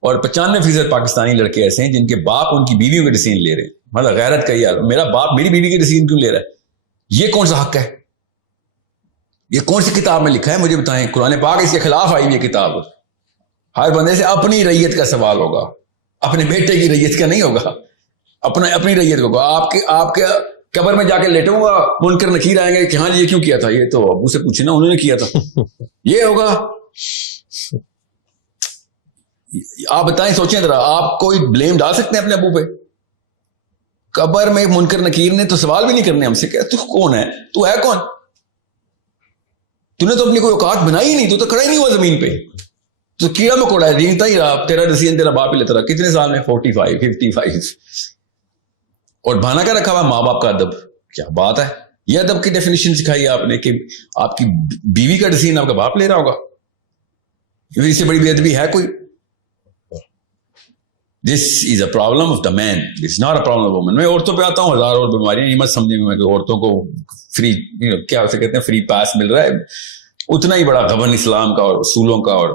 اور 95% پاکستانی لڑکے ایسے ہیں جن کے باپ ان کی بیویوں کے ڈیسیژن لے رہے ہیں. مطلب غیرت کا یار, میرا باپ میری بیوی کے ڈیسیژن کیوں لے رہا ہے؟ یہ کون سا حق ہے؟ یہ کون سی کتاب میں لکھا ہے مجھے بتائیں. قرآن پاک اس کے خلاف آئی یہ کتاب. ہر بندے سے اپنی ریت کا سوال ہوگا, اپنے بیٹے کی ریت کا نہیں ہوگا, اپنی ریت ہوگا. آپ کے قبر میں جا کے لیٹوں گا, منکر نکیر آئیں گے کہ ہاں جی یہ کیوں کیا تھا, یہ تو ابو سے پوچھنا انہوں نے کیا تھا. یہ ہوگا. آپ بتائیں, سوچیں ذرا, آپ کوئی بلیم ڈال سکتے ہیں اپنے ابو پہ؟ قبر میں منکر نکیر نے تو سوال بھی نہیں کرنے ہم سے کہ تو کون ہے, تو ہے کون, تو نے تو اپنی کوئی اوقات بنائی ہی نہیں, تو کھڑا ہی نہیں ہوا زمین پہ, تو کیڑا مکوڑا ہے, رینگتا ہی رہا. تیرا ڈیسیژن تیرا باپ ہی لیتا رہا. کتنے سال میں؟ 45 55. اور بہانا کیا رکھا ہوا ماں باپ کا ادب. کیا بات ہے, یہ ادب کی ڈیفینیشن سکھائی آپ نے کہ آپ کی بیوی کا ڈیسیژن آپ کا باپ لے رہا ہوگا. اس سے بڑی بے ادبی ہے کوئی؟ This is a problem of the man, this not a problem of woman. میں عورتوں پہ آتا ہوں, ہزار اور بیماریاں, یہ مت سمجھیں میں کہ عورتوں کو فری کیا اسے کہتے ہیں فری پاس مل رہا ہے. اتنا ہی بڑا غبن اسلام کا اور اصولوں کا اور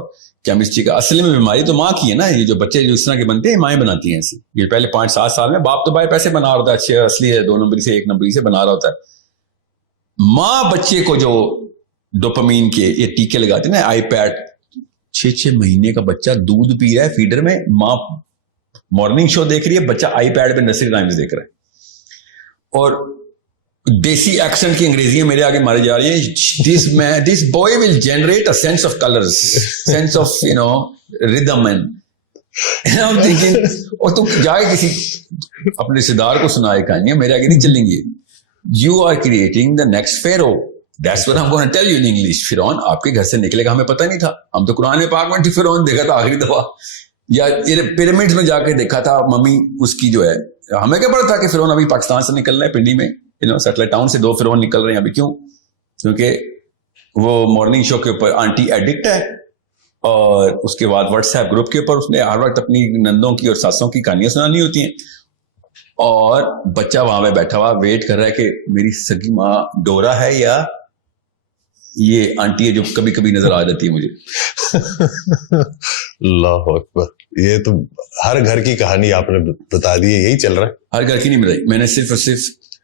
کیمسٹری کا. اصل میں بیماری تو ماں کی ہے نا. یہ جو بچے جو اس طرح کے بنتے ہیں مائیں بناتی ہیں ایسے. یہ پہلے 5-7 سال میں باپ تو بھائی پیسے بنا رہا ہوتا ہے, اچھے اصلی ہے 2 نمبری سے 1 نمبری سے بنا رہا ہوتا ہے. ماں بچے کو جو ڈوپامین کے یہ ٹیکے لگاتے ہیں نا, آئی پیڈ, 6 مہینے کا بچہ دودھ پی رہا ہے فیڈر میں, ماں مارننگ شو دیکھ رہی ہے, بچہ آئی پیڈ پہ نرسری رائمز دیکھ رہا ہے. اور دیسی ایکسنٹ کی انگریزیاں میرے آگے ماری جا رہی ہیں. This boy will generate a sense of colours, sense of rhythm and I'm thinking, اور تم جائے کسی اپنے رشتے دار کو سنائے کہانیاں, میرے آگے نہیں چلیں گی. You are creating the next Pharaoh. That's what I'm going to tell you in English. فرعون آپ کے گھر سے نکلے گا, ہمیں پتہ نہیں تھا. ہم تو قرآن پاک میں فرعون دیکھا تھا آخری دفعہ, یا پیرامڈز میں جا کے دیکھا تھا ممی اس کی جو ہے. ہمیں کیا پتا تھا کہ فرعون ابھی پاکستان سے نکل رہا ہے, پنڈی میں سیٹلائٹ ٹاؤن سے 2 فرعون نکل رہے ہیں ابھی. کیوں؟ کیونکہ وہ مارننگ شو کے اوپر آنٹی ایڈکٹ ہے, اور اس کے بعد واٹس ایپ گروپ کے اوپر اس نے ہر وقت اپنی نندوں کی اور ساسوں کی کہانیاں سنانی ہوتی ہیں, اور بچہ وہاں پہ بیٹھا ہوا ویٹ کر رہا ہے کہ میری سگی ماں ڈورا ہے یا یہ آنٹی ہے جو کبھی کبھی نظر آ جاتی ہے مجھے. اللہ اکبر, یہ تو ہر گھر کی کہانی آپ نے بتا دی ہے, یہی چل رہا ہے. ہر گھر کی نہیں بتائی میں نے, صرف اور صرف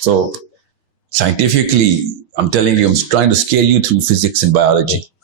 So scientifically, I'm telling you, I'm trying to scale you through physics and biology.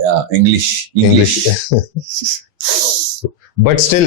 Yeah, English. But still,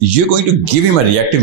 you're going to give him a reactive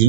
you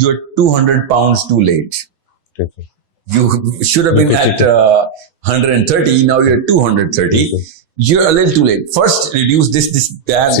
you are 200 pounds too late. You should have been at 130, now you're 230. You're a little too late. First reduce this that,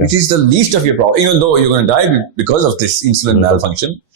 which is the least of your problem, even though you're going to die because of this insulin malfunction.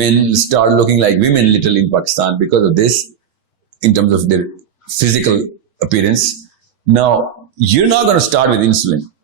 Men start looking like women literally in Pakistan because of this, in terms of their physical appearance. Now you're not going to start with insulin.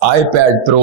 iPad Pro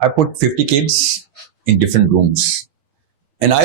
I put 50 kids in different rooms and I,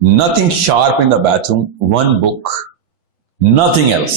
nothing sharp in the bathroom, one book, nothing else.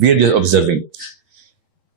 we are just observing.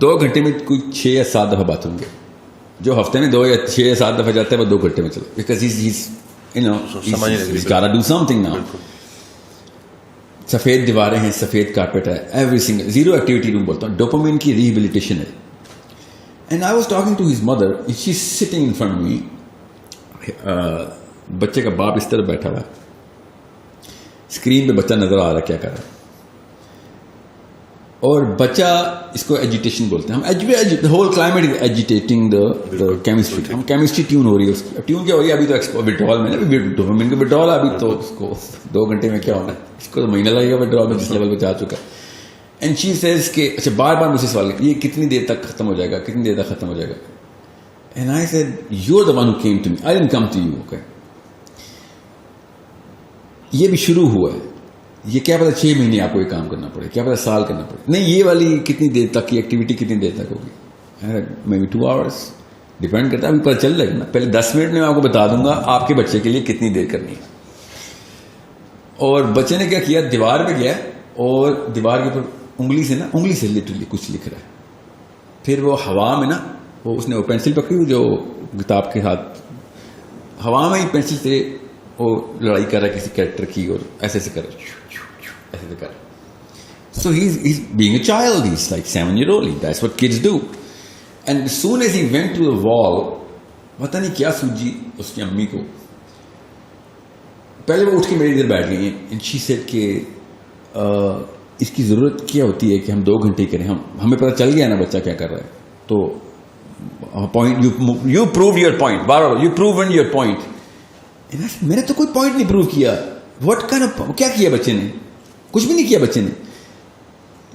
2 گھنٹے میں کوئی 6 یا 7 دفعہ bath room گئے. جو ہفتے میں 2 یا 6 یا 7 دفعہ جاتا ہے وہ 2 گھنٹے میں چلا, because he's gotta do something now. سفید دیواریں ہیں, سفید کارپیٹ ہے, every single zero activity room بولتا ہوں, ڈوپامین کی ریہیبلیٹیشن ہے. And I was talking to his mother, she is sitting in front me. بچے کا باپ اس طرح بیٹھا ہوا ہے, اسکرین پہ بچہ نظر آ رہا ہے کیا کر رہا ہے, اور بچہ اس کو ایجیٹیشن بولتے ہیں ہم. ہول کلائمیٹ از ایجیٹیٹنگ دا کیمسٹری. ہم کیمسٹری ٹیون ہو رہی ہے اس کی. ٹیون کیا ہو رہی ہے ابھی تو وڈرال میں نا, ڈوپامین کا وڈرال ہے ابھی تو اس کو 2 گھنٹے میں کیا ہونا ہے, اس کو تو مہینہ لگے گا وڈرال میں جس لیول پہ جا چکا ہے. اینڈ شی سیز کہ اچھا بار بار مجھ سے سوال یہ کتنی دیر تک ختم ہو جائے گا, کتنی دیر تک ختم ہو جائے گا. And I said you are the one who came to me, I didn't come to you. Okay یہ بھی شروع ہوا ہے, یہ کیا پتا 6 مہینے آپ کو یہ کام کرنا پڑے, کیا پتا سال کرنا پڑے. نہیں یہ والی کتنی دیر تک کی ایکٹیویٹی کتنی دیر تک ہوگی, مے بی 2 آورس, ڈیپینڈ کرتا ہے. ابھی پتہ چل جائے گا نا, پہلے 10 منٹ میں آپ کو بتا دوں گا آپ کے بچے کے لیے کتنی دیر کرنی ہے. اور بچے نے کیا کیا, دیوار پہ گیا اور دیوار کے اوپر انگلی سے لٹرلی کچھ لکھ رہا ہے. پھر وہ ہوا میں نا اس نے وہ پینسل پکڑی ہوئی جو کتاب کے ساتھ, ہوا میں ہی پینسل سے وہ لڑائی کر رہا ہے کسی کریکٹر کی, اور ایسے کر رہا ہے. So he's being a child. He's like 7 years old. That's what kids do. And as soon as he went to the wall, پتہ نہیں کیا سوجی اس کی امی کو, پہلے وہ اٹھ کے میری ادھر بیٹھ گئی ہیں. And she said کہ اس کی ضرورت کیا ہوتی ہے کہ ہم 2 گھنٹے کریں, ہمیں پتہ چل گیا نا بچہ کیا کر رہا ہے. تو point you proved your point. Bar you proved your point. میں نے تو کوئی پوائنٹ نہیں پروو کیا. What kind of کیا کیا بچے نے, کچھ بھی نہیں کیا بچے نے.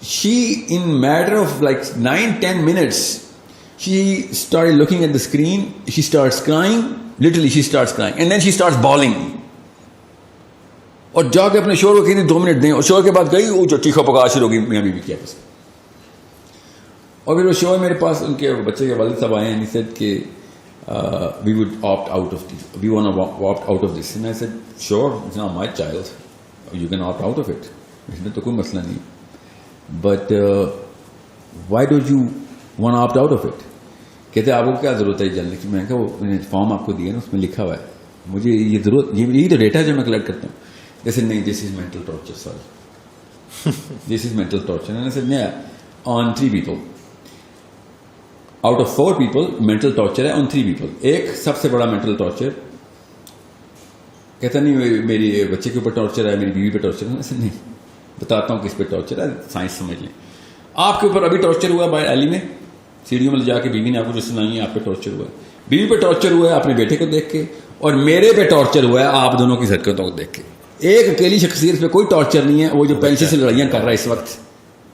She in matter of like 9-10 minutes she started looking at the screen, she starts crying, literally she starts crying, and then she starts bawling. اور جا کے اپنے شوہر کو کہتی 2 منٹ دیں, اور شوہر کے بعد گئی وہ جو چیخا پکا شروع ہو گئی میاں بیوی کیا بس. اور پھر وہ شوہر میرے پاس ان کے بچے کے والد صاحب آئے ہیں, he said کہ we would opt out of this, we want to opt out of this. And I said sure, it's not my child, you can opt out of it, اس میں تو کوئی مسئلہ نہیں. But why don't you want to opt out of it? کہتے آپ کو کیا ضرورت ہے جاننے کی. میں نے کہا وہ فارم آپ کو دیا نا اس میں لکھا ہوا ہے, مجھے یہ ضرورت, یہی تو ڈیٹا جو میں کلیکٹ کرتا ہوں. جیسے نہیں this is mental torture, sorry this is mental torture. میں نے سر نہیں on 3 people out of 4 people mental torture ہے, آن 3 people. ایک سب سے بڑا مینٹل ٹارچر کہتا نہیں میری بچے کے اوپر ٹارچر ہے, میری بیوی پہ ٹارچر ہے. میں نہیں بتاتا ہوں کس پہ ٹارچر ہے, سائنس سمجھ لیں. آپ کے اوپر ابھی ٹارچر ہوا بائی علی میں, سیڑھیوں میں لے جا کے بیوی نے آپ کو جو سنائی ہے, آپ پہ ٹارچر ہوا ہے. بیوی پہ ٹارچر ہوا ہے اپنے بیٹے کو دیکھ کے, اور میرے پہ ٹارچر ہوا ہے آپ دونوں کی حرکتوں کو دیکھ کے. ایک اکیلی شخصیت پہ کوئی ٹارچر نہیں ہے, وہ جو پینسل سے لڑائیاں کر رہا ہے اس وقت,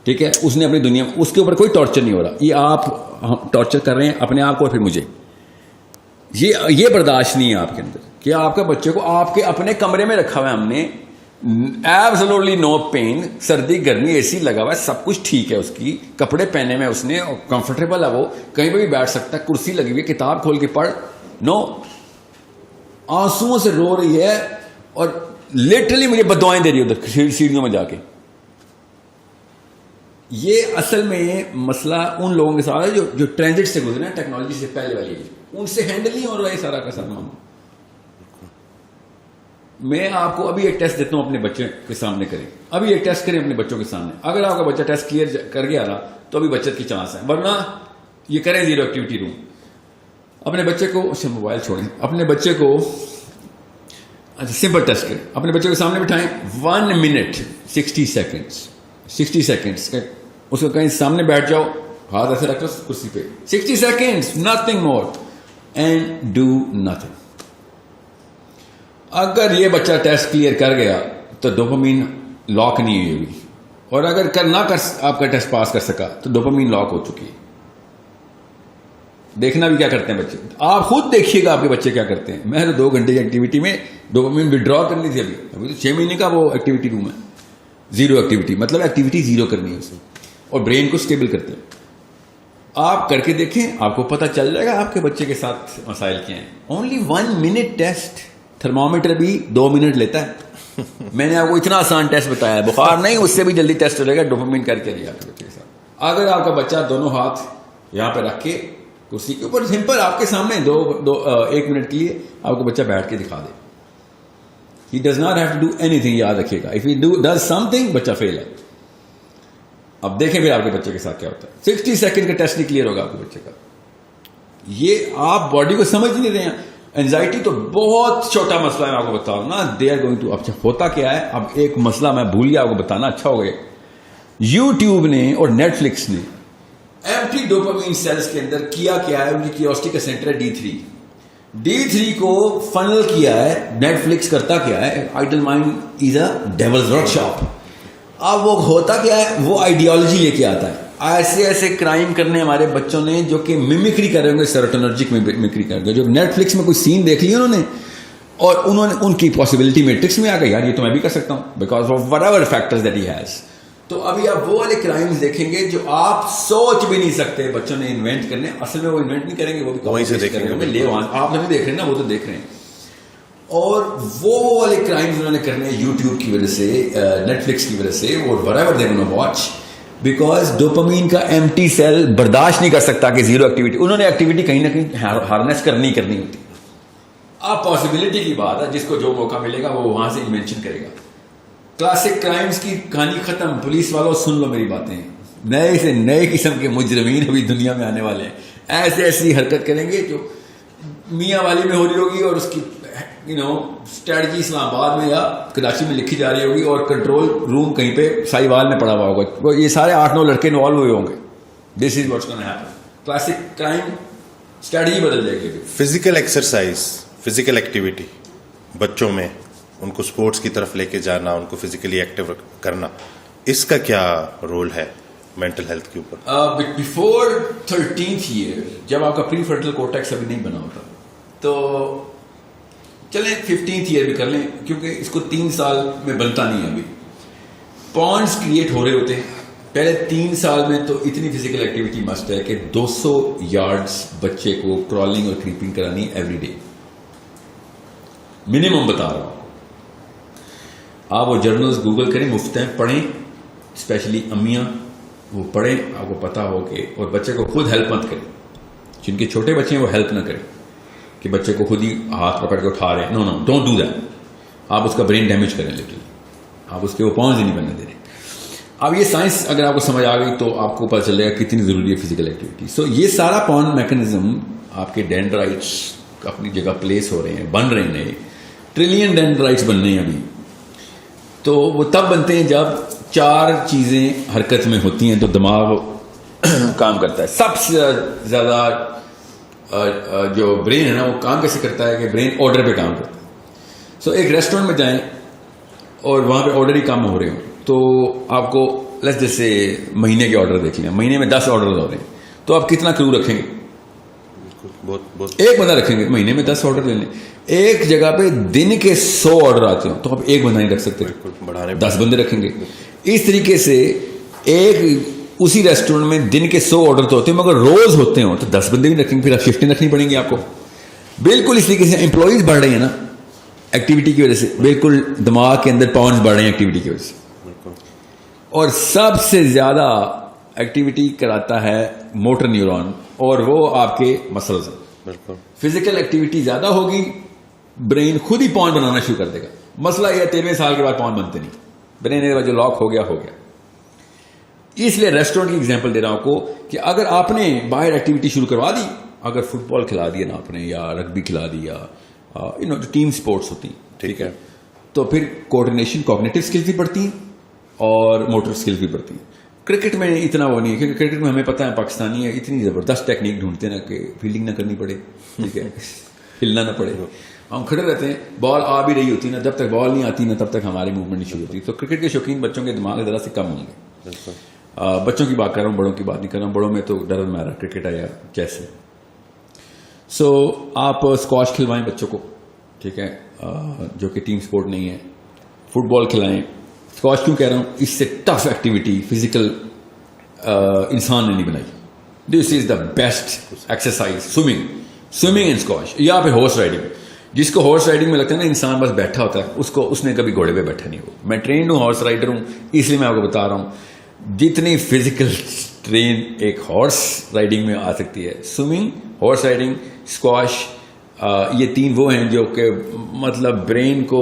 ٹھیک ہے, اس نے اپنی دنیا میں, اس کے اوپر کوئی ٹارچر نہیں ہو رہا. یہ آپ ٹارچر کر رہے ہیں اپنے آپ کو اور پھر مجھے. یہ برداشت نہیں ہے آپ کے اندر کہ آپ کا بچے کو آپ کے اپنے کمرے میں رکھا ہوا ہے ہم نے, ایبسولوٹلی نو پین, سردی گرمی اے سی لگا ہوا ہے, سب کچھ ٹھیک ہے, اس کی کپڑے پہنے میں اس نے, کمفرٹیبل ہے, وہ کہیں پہ بھی بیٹھ سکتا ہے, کرسی لگی ہوئی, کتاب کھول کے پڑھ. نو, آنسوؤں سے رو رہی ہے اور لٹرلی مجھے بدوائیں دے رہی ہے ادھر سیڑھیوں میں جا کے. یہ اصل میں مسئلہ ان لوگوں کے ساتھ ہے جو ٹرانزٹ سے گزرے ہیں, ٹیکنالوجی سے پہلے والی, ان سے ہینڈل نہیں ہو رہا ہے سارا کا سارا معاملہ. میں آپ کو ابھی ایک ٹیسٹ دیتا ہوں, اپنے بچے کے سامنے کریں, ابھی ایک ٹیسٹ کریں اپنے بچوں کے سامنے. اگر آپ کا بچہ ٹیسٹ کلیئر کر گیا نا تو ابھی بچت کی چانس ہے, ورنہ یہ کریں زیرو ایکٹیویٹی روم. اپنے بچے کو, اچھا موبائل چھوڑیں, اپنے بچے کو سمپل ٹیسٹ کریں, اپنے بچے کو سامنے بٹھائیں, 1 minute 60 seconds اس کو کہیں سامنے بیٹھ جاؤ, ہاتھ ایسے رکھ لو کرسی پہ, 60 seconds, nothing more, and do nothing. اگر یہ بچہ ٹیسٹ کلیئر کر گیا تو ڈوپامین لاک نہیں ہوئی ہوگی, اور اگر آپ کا ٹیسٹ پاس کر سکا تو ڈوپامین لاک ہو چکی ہے. دیکھنا بھی کیا کرتے ہیں بچے, آپ خود دیکھیے گا آپ کے بچے کیا کرتے ہیں. میں تو 2 گھنٹے کی ایکٹیویٹی میں ڈوپامین وڈرا کرنی تھی, ابھی تو 6 مہینے کا وہ ایکٹیویٹی روم ہے, زیرو ایکٹیویٹی, مطلب ایکٹیویٹی زیرو کرنی ہے اسے, اور برین کو اسٹیبل کرتے ہیں. آپ کر کے دیکھیں, آپ کو پتہ چل جائے گا آپ کے بچے کے ساتھ مسائل کیا ہیں. اونلی 1 minute ٹیسٹ, تھرمامیٹر بھی 2 منٹ لیتا ہے. میں نے آپ کو اتنا آسان ٹیسٹ بتایا ہے, بخار نہیں, اس سے بھی جلدی ٹیسٹ ہو جائے گا, ڈوپامین کر کے لیا آپ کے بچے کے ساتھ. اگر آپ کا بچہ دونوں ہاتھ یہاں پہ رکھ کے کرسی کے اوپر سمپل آپ کے سامنے ایک منٹ کے لیے آپ کو بچہ بیٹھ کے دکھا دے. He does not have to do anything. یاد رکھیے گا, if he does something, بچہ فیل ہے. اب دیکھیں پھر آپ کے بچے کے ساتھ کیا ہوتا ہے. 60 سیکنڈ کا ٹیسٹ نہیں کلیئر ہوگا آپ کے بچے کا. یہ آپ باڈی کو سمجھ نہیں رہے ہیں. اینزائٹی تو بہت چھوٹا مسئلہ ہے, میں آپ کو بتاؤں نا. دے آر گوئنگ ٹو, اب ہوتا کیا ہے, اب ایک مسئلہ میں بھول گیا آپ کو بتانا, اچھا ہو گیا. یوٹیوب نے اور نیٹ فلکس نے ایمپٹی ڈوپامین سیلز کے اندر کیا ہے, ان کی کیوریوسٹی کا سینٹر ہے D3 کو فنل کیا ہے. نیٹ فلکس کرتا کیا ہے, idle mind is a devil's workshop. اب وہ ہوتا کیا ہے, وہ آئیڈیالوجی لے کے آتا ہے. ایسے کرائم کرنے ہمارے بچوں نے جو کہ میمکری کر رہے ہوں گے, سیروٹونرجک میمکری کر رہے ہیں, جو نیٹ فلکس میں کوئی سین دیکھ لیا انہوں نے ان کی پاسبلٹی میٹرکس میں آ گئی, یار یہ تو میں بھی کر سکتا ہوں, because of what ever factors that he has. تو ابھی آپ وہ والے کرائمز دیکھیں گے جو آپ سوچ بھی نہیں سکتے بچوں نے انوینٹ کرنے. اصل میں وہ انوینٹ نہیں کریں گے, وہ بھی وہیں سے دیکھیں گے. آپ نہیں دیکھ رہے ہیں نا, وہ تو دیکھ رہے ہیں. اور وہ والے کرائمز انہوں نے کرنے یوٹیوب کی وجہ سے, نیٹ فلکس کی وجہ سے, اور whatever they wanna watch, because dopamine کا ایمٹی سیل برداشت نہیں کر سکتا کہ زیرو ایکٹیویٹی. انہوں نے ایکٹیویٹی کہیں نہ کہیں ہارنیس کرنی ہوتی. اب پاسبلٹی کی بات ہے, جس کو جو موقع ملے گا وہ وہاں سے انوینشن کرے گا. کلاسک کرائمز کی کہانی ختم. پولیس والوں سن لو میری باتیں, نئے سے نئے قسم کے مجرمین ابھی دنیا میں آنے والے ہیں. ایسی حرکت کریں گے جو میاں والی میں ہو رہی ہوگی, اور اس کی اسٹریٹجی اسلام آباد میں یا کراچی میں لکھی جا رہی ہوگی, اور کنٹرول روم کہیں پہ سائی وال میں پڑا ہوا ہوگا. وہ یہ سارے 8-9 لڑکے انوالو ہوئے ہوں گے. This is what's gonna happen. Classic crime strategy بدل جائے گی. فزیکل ایکسرسائز, فزیکل ایکٹیویٹی بچوں میں, ان کو اسپورٹس کی طرف لے کے جانا, ان کو فزیکلی ایکٹیو کرنا, اس کا کیا رول ہے مینٹل ہیلتھ کے اوپر؟ بیفور 13th ایئر, جب آپ کا پری فرنٹل کورٹیکس ابھی نہیں بنا ہوتا, تو چلیں 15th ایئر بھی کر لیں, کیونکہ اس کو 3 سال میں بنتا نہیں ہے. ابھی پونڈس کریٹ ہو رہے ہوتے ہیں. پہلے 3 سال میں تو اتنی فزیکل ایکٹیویٹی مسٹ ہے کہ 200 یارڈس بچے کو کرالنگ اور کریپنگ کرانی ایوری ڈے, منیمم بتا رہا ہوں. آپ وہ جرنلز گوگل کریں, مفت ہیں, پڑھیں. اسپیشلی امیاں وہ پڑھیں, آپ کو پتا ہو کہ, اور بچے کو خود ہیلپ مت کریں. جن کے چھوٹے بچے ہیں وہ ہیلپ نہ کریں کہ بچے کو خود ہی ہاتھ پکڑ کے اٹھا رہے ہیں. نو ڈونٹ ڈو دیٹ. آپ اس کا برین ڈیمیج کریں لٹرلی. آپ اس کے وہ پاؤنز ہی نہیں بننے دے رہے. اب یہ سائنس اگر آپ کو سمجھ آ گئی تو آپ کو پتہ چلے گا کتنی ضروری ہے فزیکل ایکٹیویٹی. سو یہ سارا پاؤنڈ میکنزم آپ کے ڈینڈرائٹس اپنی جگہ پلیس ہو رہے ہیں, بن رہے ہیں. نئے ٹریلین ڈینڈرائٹس بن رہے ہیں ابھی. تو وہ تب بنتے ہیں جب 4 چیزیں حرکت میں ہوتی ہیں تو دماغ کام کرتا ہے. سب سے زیادہ جو برین ہے نا, وہ کام کیسے کرتا ہے کہ برین آرڈر پہ کام کرتا ہے. سو ایک ریسٹورینٹ میں جائیں اور وہاں پہ آرڈر ہی کام ہو رہے ہوں, تو آپ کو جیسے مہینے کے آرڈر دیکھ لیں, مہینے میں 10 آرڈر ہو رہے ہیں, تو آپ کتنا کرو رکھیں گے؟ ایک بندہ رکھیں گے. مہینے میں 10 آرڈر لے لیں. ایک جگہ پہ دن کے 100 آرڈر آتے ہوں تو آپ ایک بندہ نہیں رکھ سکتے, 10 بندے رکھیں گے. اس طریقے سے اسی ریسٹورینٹ میں دن کے 100 آرڈر تو ہوتے ہیں, مگر روز ہوتے ہوں تو 10 بندے بھی رکھیں گے. پھر آپ شفٹیں رکھنی پڑیں گی آپ کو. بالکل اس طریقے سے امپلائیز بڑھ رہے ہیں نا ایکٹیویٹی کی وجہ سے. بالکل دماغ کے اندر پاؤنڈز بڑھ رہے ہیں ایکٹیویٹی کی وجہ سے. اور سب سے زیادہ ایکٹیویٹی کراتا ہے موٹر نیورون, اور وہ آپ کے مسلز ہیں. فزیکل ایکٹیویٹی زیادہ ہوگی, برین خود ہی پاؤنڈ بنانا شروع کر دے گا. مسئلہ یہ 13ویں سال کے بعد پاؤنڈ بنتے نہیں. برین جو لاک ہو گیا. اس لیے ریسٹورینٹ کی ایگزامپل دے رہا ہوں کو کہ اگر آپ نے باہر ایکٹیویٹی شروع کروا دی, اگر فٹ بال کھلا دیا نا آپ نے, یا رگبی کھلا دیا, جو ٹیم سپورٹس ہوتی ہیں, ٹھیک ہے, تو پھر کوآرڈینیشن, کوگنیٹو اسکلز بھی بڑھتی ہیں اور موٹر اسکلز بھی بڑھتی ہیں. کرکٹ میں اتنا وہ نہیں ہے, کیونکہ کرکٹ میں ہمیں پتہ ہے پاکستانی ہے اتنی زبردست ٹیکنیک ڈھونڈتے ہیں نا کہ فیلڈنگ نہ کرنی پڑے, ٹھیک ہے, ہلنا نہ پڑے. ہم کھڑے رہتے ہیں, بال آ بھی رہی ہوتی ہے نا, جب تک بال نہیں آتی نا تب تک ہماری موومنٹ نہیں شروع ہوتی. تو کرکٹ کے شوقین بچوں کے دماغ ذرا سے کم ہوں گے. بچوں کی بات کر رہا ہوں, بڑوں کی بات نہیں کر رہا ہوں. بڑوں میں تو ڈر مارا کرکٹ ہے یا کیسے. سو آپ اسکواش کھلوائیں بچوں کو, ٹھیک ہے, جو کہ ٹیم سپورٹ نہیں ہے. فٹ بال کھلائیں. اسکواش کیوں کہہ رہا ہوں, اس سے ٹف ایکٹیویٹی فزیکل انسان نے نہیں بنائی. This is the best exercise, swimming and squash. یا پھر ہارس رائڈنگ. جس کو ہارس رائڈنگ میں لگتا ہے نا انسان بس بیٹھا ہوتا ہے, اس نے کبھی گھوڑے پہ بیٹھا نہیں ہو. میں ٹرینڈ ہوں, ہارس رائڈر ہوں, اس لیے میں آپ کو بتا رہا ہوں جتنی فزیکل ٹرین ایک ہارس رائڈنگ میں آ سکتی ہے. سوئمنگ, ہارس رائڈنگ, اسکواش, یہ 3 وہ ہیں جو کہ مطلب برین کو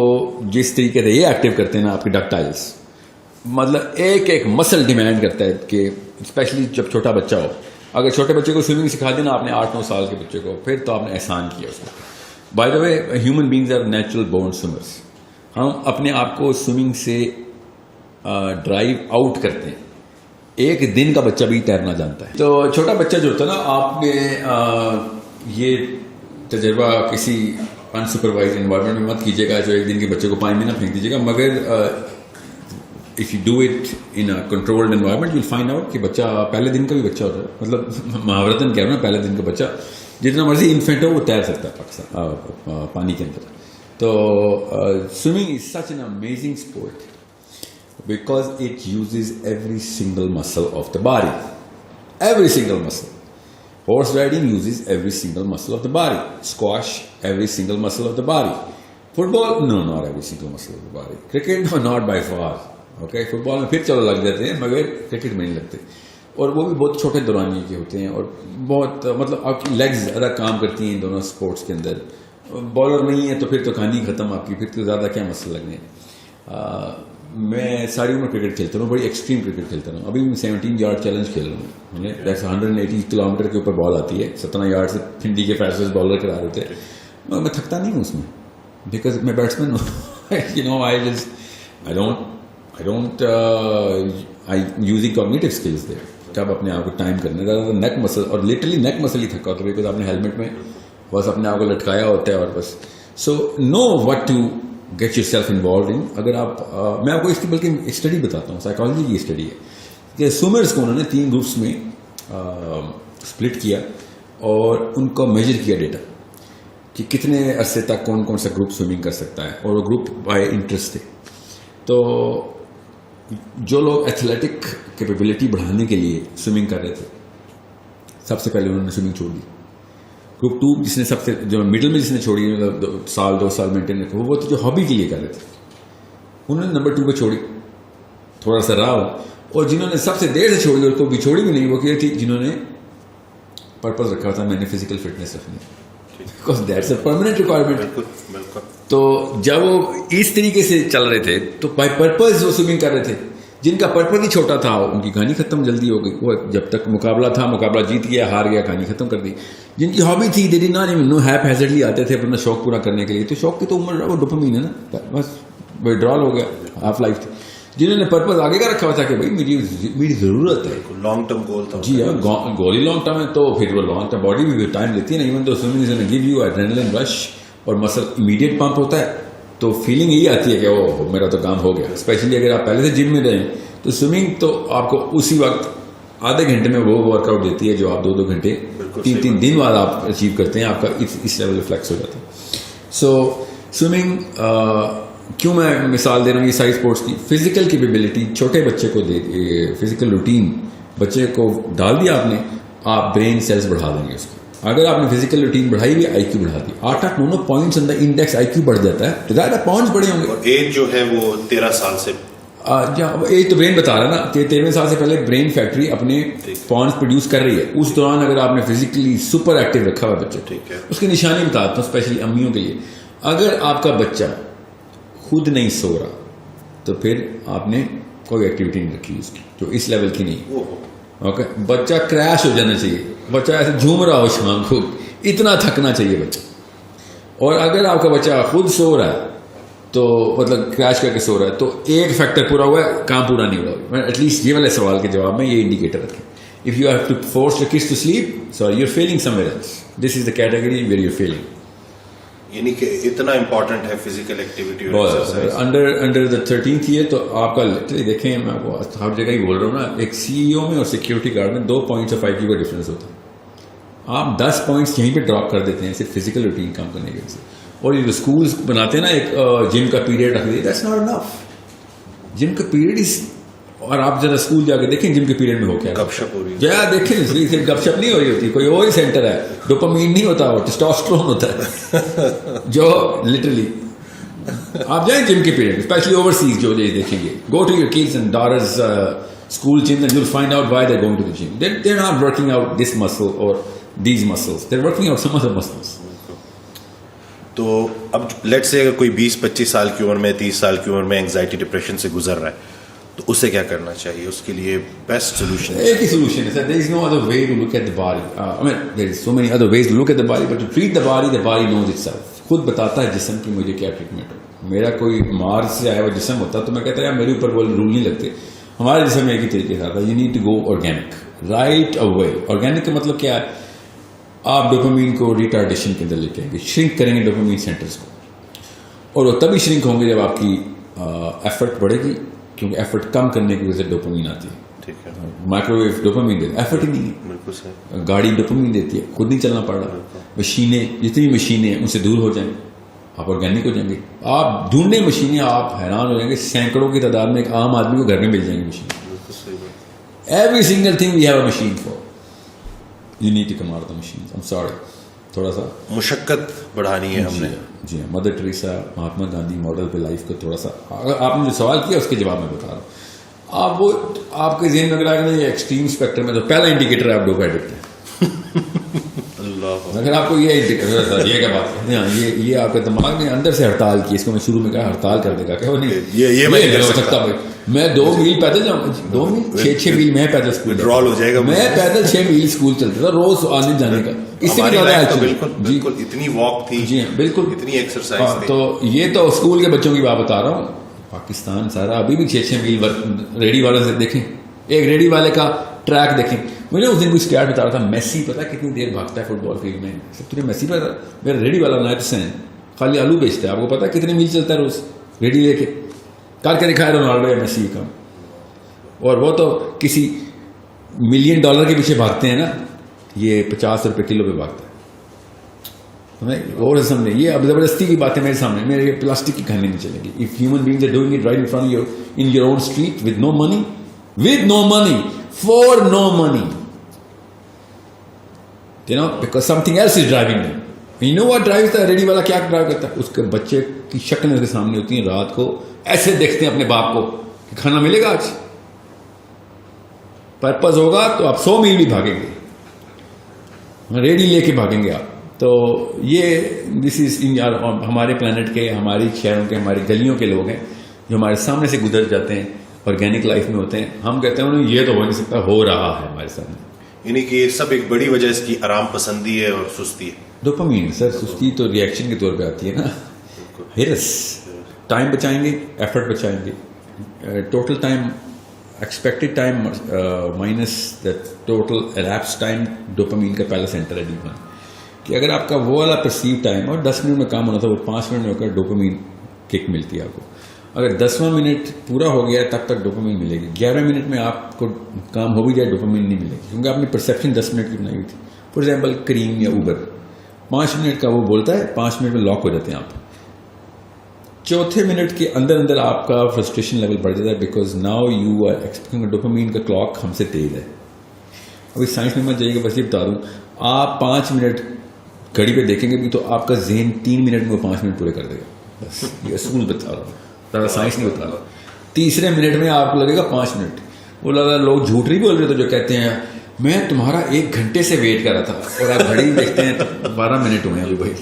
جس طریقے سے یہ ایکٹیو کرتے ہیں نا آپ کے ڈکٹائلس, مطلب ایک مسل ڈیمانڈ کرتا ہے کہ اسپیشلی جب چھوٹا بچہ ہو, اگر چھوٹے بچے کو سوئمنگ سکھا دینا آپ نے 8-9 سال کے بچے کو, پھر تو آپ نے احسان کیا اس کو. By the way human beings are natural born swimmers. ہم اپنے آپ کو سوئمنگ سے ڈرائیو آؤٹ کرتے ہیں. ایک دن کا بچہ بھی تیرنا جانتا ہے. تو چھوٹا بچہ جو ہوتا ہے نا, آپ نے یہ تجربہ کسی انسپروائز انوائرمنٹ میں مت کیجیے گا جو ایک دن کے بچے کو پانی میں نہ پھینک دیجیے گا, مگر if you do it in a controlled environment you will find out کہ بچہ پہلے دن کا بھی بچہ ہوتا ہے, مطلب محاورتاً کہہ رہا ہوں پہلے دن کا بچہ جتنا مرضی انفینٹ ہو وہ تیر سکتا ہے پاکستان پانی کے اندر. تو swimming is such an amazing sport because it uses every single muscle of the body. Every single muscle. Horse riding uses every single muscle of the body. Squash, every single muscle of the body. Football, no, not every single muscle of the body. Cricket, no, not by far. Okay, football میں پھر چلو لگ جاتے ہیں مگر cricket میں نہیں لگتے, اور وہ بھی بہت چھوٹے دورانی کے ہوتے ہیں, اور بہت مطلب آپ کی لیگز زیادہ کام کرتی ہیں دونوں اسپورٹس کے اندر. بالر نہیں ہے تو پھر تو کہانی ختم آپ کی, پھر تو زیادہ کیا مسئلہ لگنے. میں ساری عمر کرکٹ کھیلتا ہوں, بڑی ایکسٹریم کرکٹ کھیلتا ہوں. ابھی میں 17 یارڈ چیلنج کھیل رہا ہوں. 180 کلومیٹر کے اوپر بال آتی ہے, 17 یارڈ سے پھنڈی کے فیصلے بالر کرا رہے تھے. میں تھکتا نہیں ہوں اس میں, بیکاز میں بیٹسمین ہوں. You know I don't using cognitive skills there. جب اپنے آپ کو ٹائم کرنا زیادہ نیک مسل, اور لٹرلی نیک مسل ہی تھکا ہوتا ہے بیکاز آپ نے ہیلمٹ میں بس اپنے آپ کو لٹکایا ہوتا ہے, اور بس so no what to get yourself involved in. اگر آپ میں آپ کو اس کی بلکہ اسٹڈی بتاتا ہوں, سائیکالوجی کی اسٹڈی ہے کہ سوئمرس کو انہوں نے 3 گروپس میں اسپلٹ کیا اور ان کو میجر کیا ڈیٹا کہ کتنے عرصے تک کون کون سا گروپ سوئمنگ کر سکتا ہے, اور وہ گروپ بائی انٹرسٹ تھے. تو جو لوگ ایتھلیٹک کیپیبلٹی بڑھانے کے لیے سوئمنگ کر رہے تھے, سب سے پہلے انہوں نے سوئمنگ چھوڑ دی. گروپ 2 جس نے سب سے جو مڈل میں جس نے چھوڑی, مطلب 2 سال مینٹین رکھا, وہ تو جو ہابی کے لیے کر رہے تھے, انہوں نے نمبر 2 پہ چھوڑی, تھوڑا سا رہا. اور جنہوں نے سب سے دیر سے چھوڑی اور کو بھی چھوڑی بھی نہیں, وہ کیا تھی جنہوں نے پرپز رکھا تھا میں نے فزیکل فٹنس رکھنی, because that's a permanent requirement. تو جب وہ اس طریقے سے چل رہے تھے تو بائی پرپز وہ سوئمنگ کر رہے تھے. جن کا پرپز ہی چھوٹا تھا ان کی کہانی ختم جلدی ہو گئی. وہ جب تک مقابلہ تھا, مقابلہ جیت گیا, ہار گیا, کہانی ختم کر دی. جن کی ہابی تھی they did not even know, haphazardly آتے تھے اپنا شوق پورا کرنے کے لیے, تو شوق کی تو عمر وہ ڈوپامین ہے نا, بس وڈرال ہو گیا, ہاف لائف تھی. جنہوں نے پرپز آگے کا رکھا ہوا تھا کہ بھائی میری ضرورت ہے, لانگ ٹرم گول تھا. جی ہاں, گول ہی لانگ ٹرم ہے, تو پھر وہ لانگ ٹرم باڈی بھی ٹائم لیتی ہے نا. ایون تو swimming is give you adrenaline رش اور مسل امیڈیٹ پمپ ہوتا ہے, تو فیلنگ یہی آتی ہے کہ وہ میرا تو کام ہو گیا. اسپیشلی اگر آپ پہلے سے جم میں رہیں تو سوئمنگ تو آپ کو اسی وقت آدھے گھنٹے میں وہ ورک آؤٹ دیتی ہے جو آپ 2 گھنٹے 3 دن بعد آپ اچیو کرتے ہیں. آپ کا اس لیول ریفلیکس ہو جاتا ہے. سو سوئمنگ کیوں میں مثال دے رہا ہوں یہ ساری اسپورٹس کی, فزیکل کیپیبلٹی چھوٹے بچے کو دے, فزیکل روٹین بچے کو ڈال دیا آپ نے, آپ برین سیلز بڑھا دیں گے اس کی. اگر آپ نے فزیکل روٹین بڑھائی ہوئی, آئی کیو بڑھا دی, 8-9 پوائنٹس اندر انڈیکس آئی کیو بڑھ جاتا ہے, تو زیادہ پوائنٹس بڑے ہوں گے. اور ایج جو ہے وہ 13 سال سے, ایج تو برین بتا رہا ہے نا کہ 13 سال سے پہلے برین فیکٹری اپنے پوائنٹس پروڈیوس کر رہی ہے. اس دوران اگر آپ نے فزیکلی سپر ایکٹیو رکھا ہوا بچہ, ٹھیک ہے, اس کی نشانی بتاتا ہوں اسپیشلی امیوں کے لیے. اگر آپ کا بچہ خود نہیں سو رہا تو پھر آپ نے کوئی ایکٹیویٹی نہیں رکھی اس کی جو اس لیول کی نہیں. اوکے, بچہ کریش ہو جانا چاہیے, بچہ ایسے جھوم رہا ہو شام کو, اتنا تھکنا چاہیے بچہ. اور اگر آپ کا بچہ خود سو رہا ہے تو مطلب کریش کر کے سو رہا ہے تو ایک فیکٹر پورا ہوا ہے, کام پورا نہیں ہوا. ایٹ لیسٹ یہ والے سوال کے جواب میں یہ انڈیکیٹر رکھیں. If you have to force your kids to sleep, so you are feeling somewhere else, this is the category where you are feeling. یعنی کہ اتنا امپورٹنٹ ہے physical activity. Under the 13th year تو آپ کا دیکھیں, میں آپ کو ہر جگہ ہی بول رہا ہوں نا, ایک CEO میں اور سیکورٹی گارڈ میں 2 پوائنٹس آف IQ کا ڈفرینس ہوتا ہے. آپ 10 پوائنٹس یہیں پہ ڈراپ کر دیتے ہیں صرف فزیکل روٹین کام کرنے کے وجہ سے. اور یہ اسکولس بناتے ہیں نا ایک جم کا پیریڈ رکھ دیتے, دیٹس ناٹ انف. جم کا پیریڈ از, اور آپ ذرا اسکول جا کے دیکھیں جم کے پیریڈ میں ہو کیا گپ شپ ہو رہی ہے. جا دیکھیں, صرف گپ شپ نہیں ہو رہی ہوتی, کوئی اور ہی سینٹر ہے, ڈوپامین نہیں ہوتا, وہ ٹیسٹوسٹرون ہوتا ہے جو لٹرلی. آپ جائیں جم کے پیریڈ, اسپیشلی اوورسیز جو دیکھیں گے, go to your kids and daughters school gym, then you'll find out why they're going to the gym. They're not working out this muscle or these muscles. They're working out some other muscles. تو اب late سے اگر کوئی 20-25 سال کی عمر میں 30 سال کی عمر میں اینگزائٹی ڈپریشن سے گزر رہا ہے تو اسے کیا کرنا چاہیے؟ اس کے لیے بیسٹ سولوشن ایک ہی سولوشن ہے سر. there is no other way to look at the body. I mean there is so many other ways to look at the body, but to treat the body knows itself. خود بتاتا ہے جسم کی مجھے کیا treatment ہو. میرا کوئی مارس سے آیا ہوا جسم ہوتا تو میں کہتا ہے یار میرے اوپر وہ رول نہیں لگتے. ہمارے جسم میں ایک ہی طریقے سے آتا ہے. You need to go organic right away. Organic کا مطلب کیا ہے؟ آپ ڈوپامین کو ریٹارڈیشن کے اندر لے کے آئیں گے, شرنک کریں گے ڈوپامین سینٹرز کو, اور وہ تبھی شرنک ہوں گے جب آپ کی ایفرٹ بڑھے گی, کیونکہ ایفرٹ کم کرنے کی وجہ سے ڈوپامین آتی ہے. ٹھیک ہے. مائکرو ویو ڈوپامین دیتی ہے, ایفرٹ ہی نہیں ہے. بالکل صحیح. گاڑی ڈوپامین دیتی ہے, خود نہیں چلنا پڑ رہا. مشینیں, جتنی مشینیں ہیں ان سے دور ہو جائیں, آپ آرگینک ہو جائیں گے. آپ ڈھونڈنے مشینیں, آپ حیران ہو جائیں گے, سینکڑوں کی تعداد میں ایک عام آدمی کو گھر میں مل جائیں گی machine. Every single thing we have a machine for. You need to come out of the machines. I'm sorry. تھوڑا سا مشقت بڑھانی ہے ہم نے. جی ہاں, mother Teresa, Mahatma Gandhi model پہ لائف کو تھوڑا سا, اگر آپ نے جو سوال کیا اس کے جواب میں بتا رہا ہوں. آپ وہ آپ کے ذہن میں اگر آگے یہ ایکسٹریم اسپیکٹرم میں تو پہلا انڈیکیٹر ہے آپ ڈوپ ایڈکٹ ہیں. اگر آپ کو یہ کیا بات ہے, یہ آپ کے دماغ نے اندر سے ہڑتال کی, اس کو میں شروع میں کہا ہڑتال کر دے گا کہ وہ نہیں یہ میں نہیں ہو سکتا بھائی. میں 2 میل پیدل جاؤں, 2 میل 6 میل میں پیدل اسکول ڈرال ہو جائے گا. میں پیدل 6 میل اسکول چلتا تھا روز آنے جانے کا. اس سے بالکل اتنی واک تھی. جی ہاں بالکل اتنی ایکسرسائز تھی. تو یہ تو اسکول کے بچوں کی بات بتا رہا ہوں. پاکستان سارا ابھی بھی 6 میل ریڈی والے سے دیکھیں, ایک ریڈی والے کا ٹریک دیکھیں. مجھے اس دن کچھ اسٹارٹ بتا رہا تھا, میسی پتا کتنی دیر بھاگتا ہے فٹ بال فیلڈ میں. سب تجھے میسی پتا, میرا ریڈی والا نائب حسین خالی آلو بیچتا ہے, آپ کو پتا کتنے میل چلتا ہے روز ریڈی لے کے. کر کے دکھایا رونالڈو یا میسی کا, اور وہ تو کسی $1 ملین کے پیچھے بھاگتے ہیں نا, یہ 50 روپے کلو پہ بھاگتا ہے. اور سامنے یہ اب زبردستی کی بات ہے میرے سامنے, میرے یہ پلاسٹک کی کہانی نہیں چلے گی. If human beings are doing it right in front your in your own street with no money for no money, you know, because something else is driving them. You know what drives the ready والا, کیا drive کرتا ہے؟ اس کے بچے کی شکل اس کے سامنے ہوتی ہیں, رات کو ایسے دیکھتے ہیں اپنے باپ کو کہ کھانا ملے گا آج. پرپز ہوگا تو آپ 100 میل بھی بھاگیں گے, ریڈی لے کے بھاگیں گے آپ. تو یہ دس از ہمارے پلانٹ کے, ہماری شہروں کے, ہماری گلیوں کے لوگ ہیں جو ہمارے سامنے سے گزر جاتے ہیں, آرگینک لائف میں ہوتے ہیں. ہم کہتے ہیں انہیں یہ تو ہو نہیں سکتا, ہو رہا ہے ہمارے سامنے. یعنی کہ سب ایک بڑی وجہ اس کی آرام پسندی ہے اور سستی ہے. ڈوپامین سر, سستی تو ریئیکشن کے طور پہ آتی ہے نا. ہرس, ٹائم بچائیں گے, ایفرٹ بچائیں گے, total time expected time minus the total elapse time. Dopamine کا پہلا سینٹر ہے ڈیپ, کہ اگر آپ کا وہ والا پرسیو ٹائم اور 10 منٹ میں کام ہونا تھا وہ 5 منٹ میں ہو کر ڈوپامین کک ملتی ہے آپ کو. اگر 10واں منٹ پورا ہو گیا تب تک ڈوپامین ملے گی. 11 منٹ میں آپ کو کام ہو بھی جائے ڈوپامین نہیں ملے گی, کیونکہ آپ نے پرسیپشن 10 منٹ کی بنائی ہوئی تھی. فار ایگزامپل کریم یا اوبر 5 منٹ کا وہ بولتا ہے, 5 منٹ میں لاک ہو جاتے ہیں آپ. چوتھے منٹ کے اندر اندر آپ کا فرسٹریشن لیول بڑھ جاتا ہے, because now you are expecting dopamine کا کلاک ہم سے تیز ہے. ابھی سائنس میں مت جائیے گا, بس یہ بتا دوں, آپ 5 منٹ گھڑی پہ دیکھیں گے بھی تو آپ کا ذہن 3 منٹ میں وہ 5 منٹ پورے کر دے گا. بس یہ اصول بتا رہا ہوں, زیادہ سائنس نہیں بتا رہا. تیسرے منٹ میں آپ کو لگے گا 5 منٹ. وہ لگا لوگ جھوٹ نہیں بول رہے تو جو کہتے ہیں میں تمہارا 1 گھنٹے سے ویٹ کر رہا تھا, اور آپ گھڑی دیکھتے ہیں 12 منٹ ہوئے ہیں ابھی بھائی.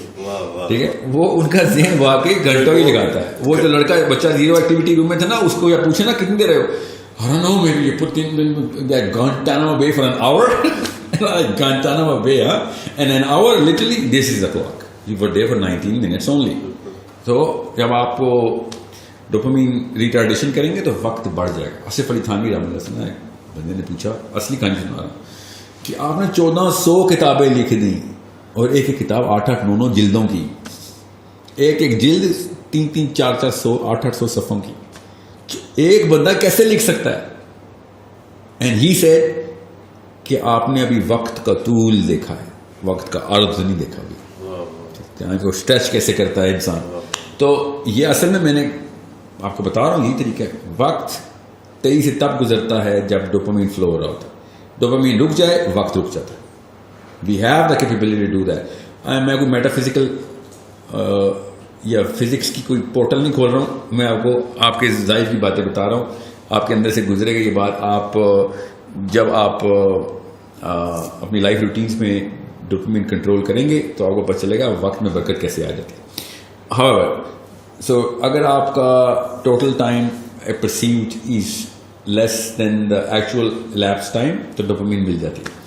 ٹھیک ہے, وہ ان کا ذہن واقعی گھنٹوں ہی لگاتا ہے. وہ جو لڑکا بچہ زیرو ایکٹیویٹی روم میں تھا نا, اس کو یا پوچھے نا کتنی دیر رہے ہو, I don't know, maybe you put in that Guantanamo Bay for an hour. Like Guantanamo Bay, huh? And an hour, literally, this is the clock. You were there for 19 minutes only. تو جب آپ کو dopamine retardation کریں گے تو وقت بڑھ جائے گا. آصف علی تھانوی رحمۃ اللہ علیہ بندے نے پوچھا, اصلی کہانی سنا رہا ہوں, کہ آپ نے 1400 کتابیں لکھ دیں اور ایک ایک کتاب 8-9 جلدوں کی, ایک جلد 3-3, 400, 800 صفحوں کی, ایک بندہ کیسے لکھ سکتا ہے؟ اینڈ ہی سیڈ کہ آپ نے ابھی وقت کا طول دیکھا ہے, وقت کا عرض نہیں دیکھا ابھی, کو اسٹریچ کیسے کرتا ہے انسان. تو یہ اصل میں نے آپ کو بتا رہا ہوں, یہی طریقہ ہے. وقت تیزی سے تب گزرتا ہے جب ڈوپامین فلو ہو رہا ہوتا ہے. ڈوپامین رک جائے, وقت رک جاتا ہے. We have the capability to do that. میں کوئی میٹا فزیکل یا فزکس کی کوئی پورٹل نہیں کھول رہا ہوں, میں آپ کو آپ کے ظاہر کی باتیں بتا رہا ہوں. آپ کے اندر سے گزرے گا یہ بات. آپ جب آپ اپنی لائف روٹینز میں ڈوپامین کنٹرول کریں گے تو آپ کو پتہ چلے گا وقت میں برکت کیسے آ جاتی ہے. However, so اگر آپ کا total time perceived is less than the actual lapse time تو ڈوپامین مل جاتی ہے,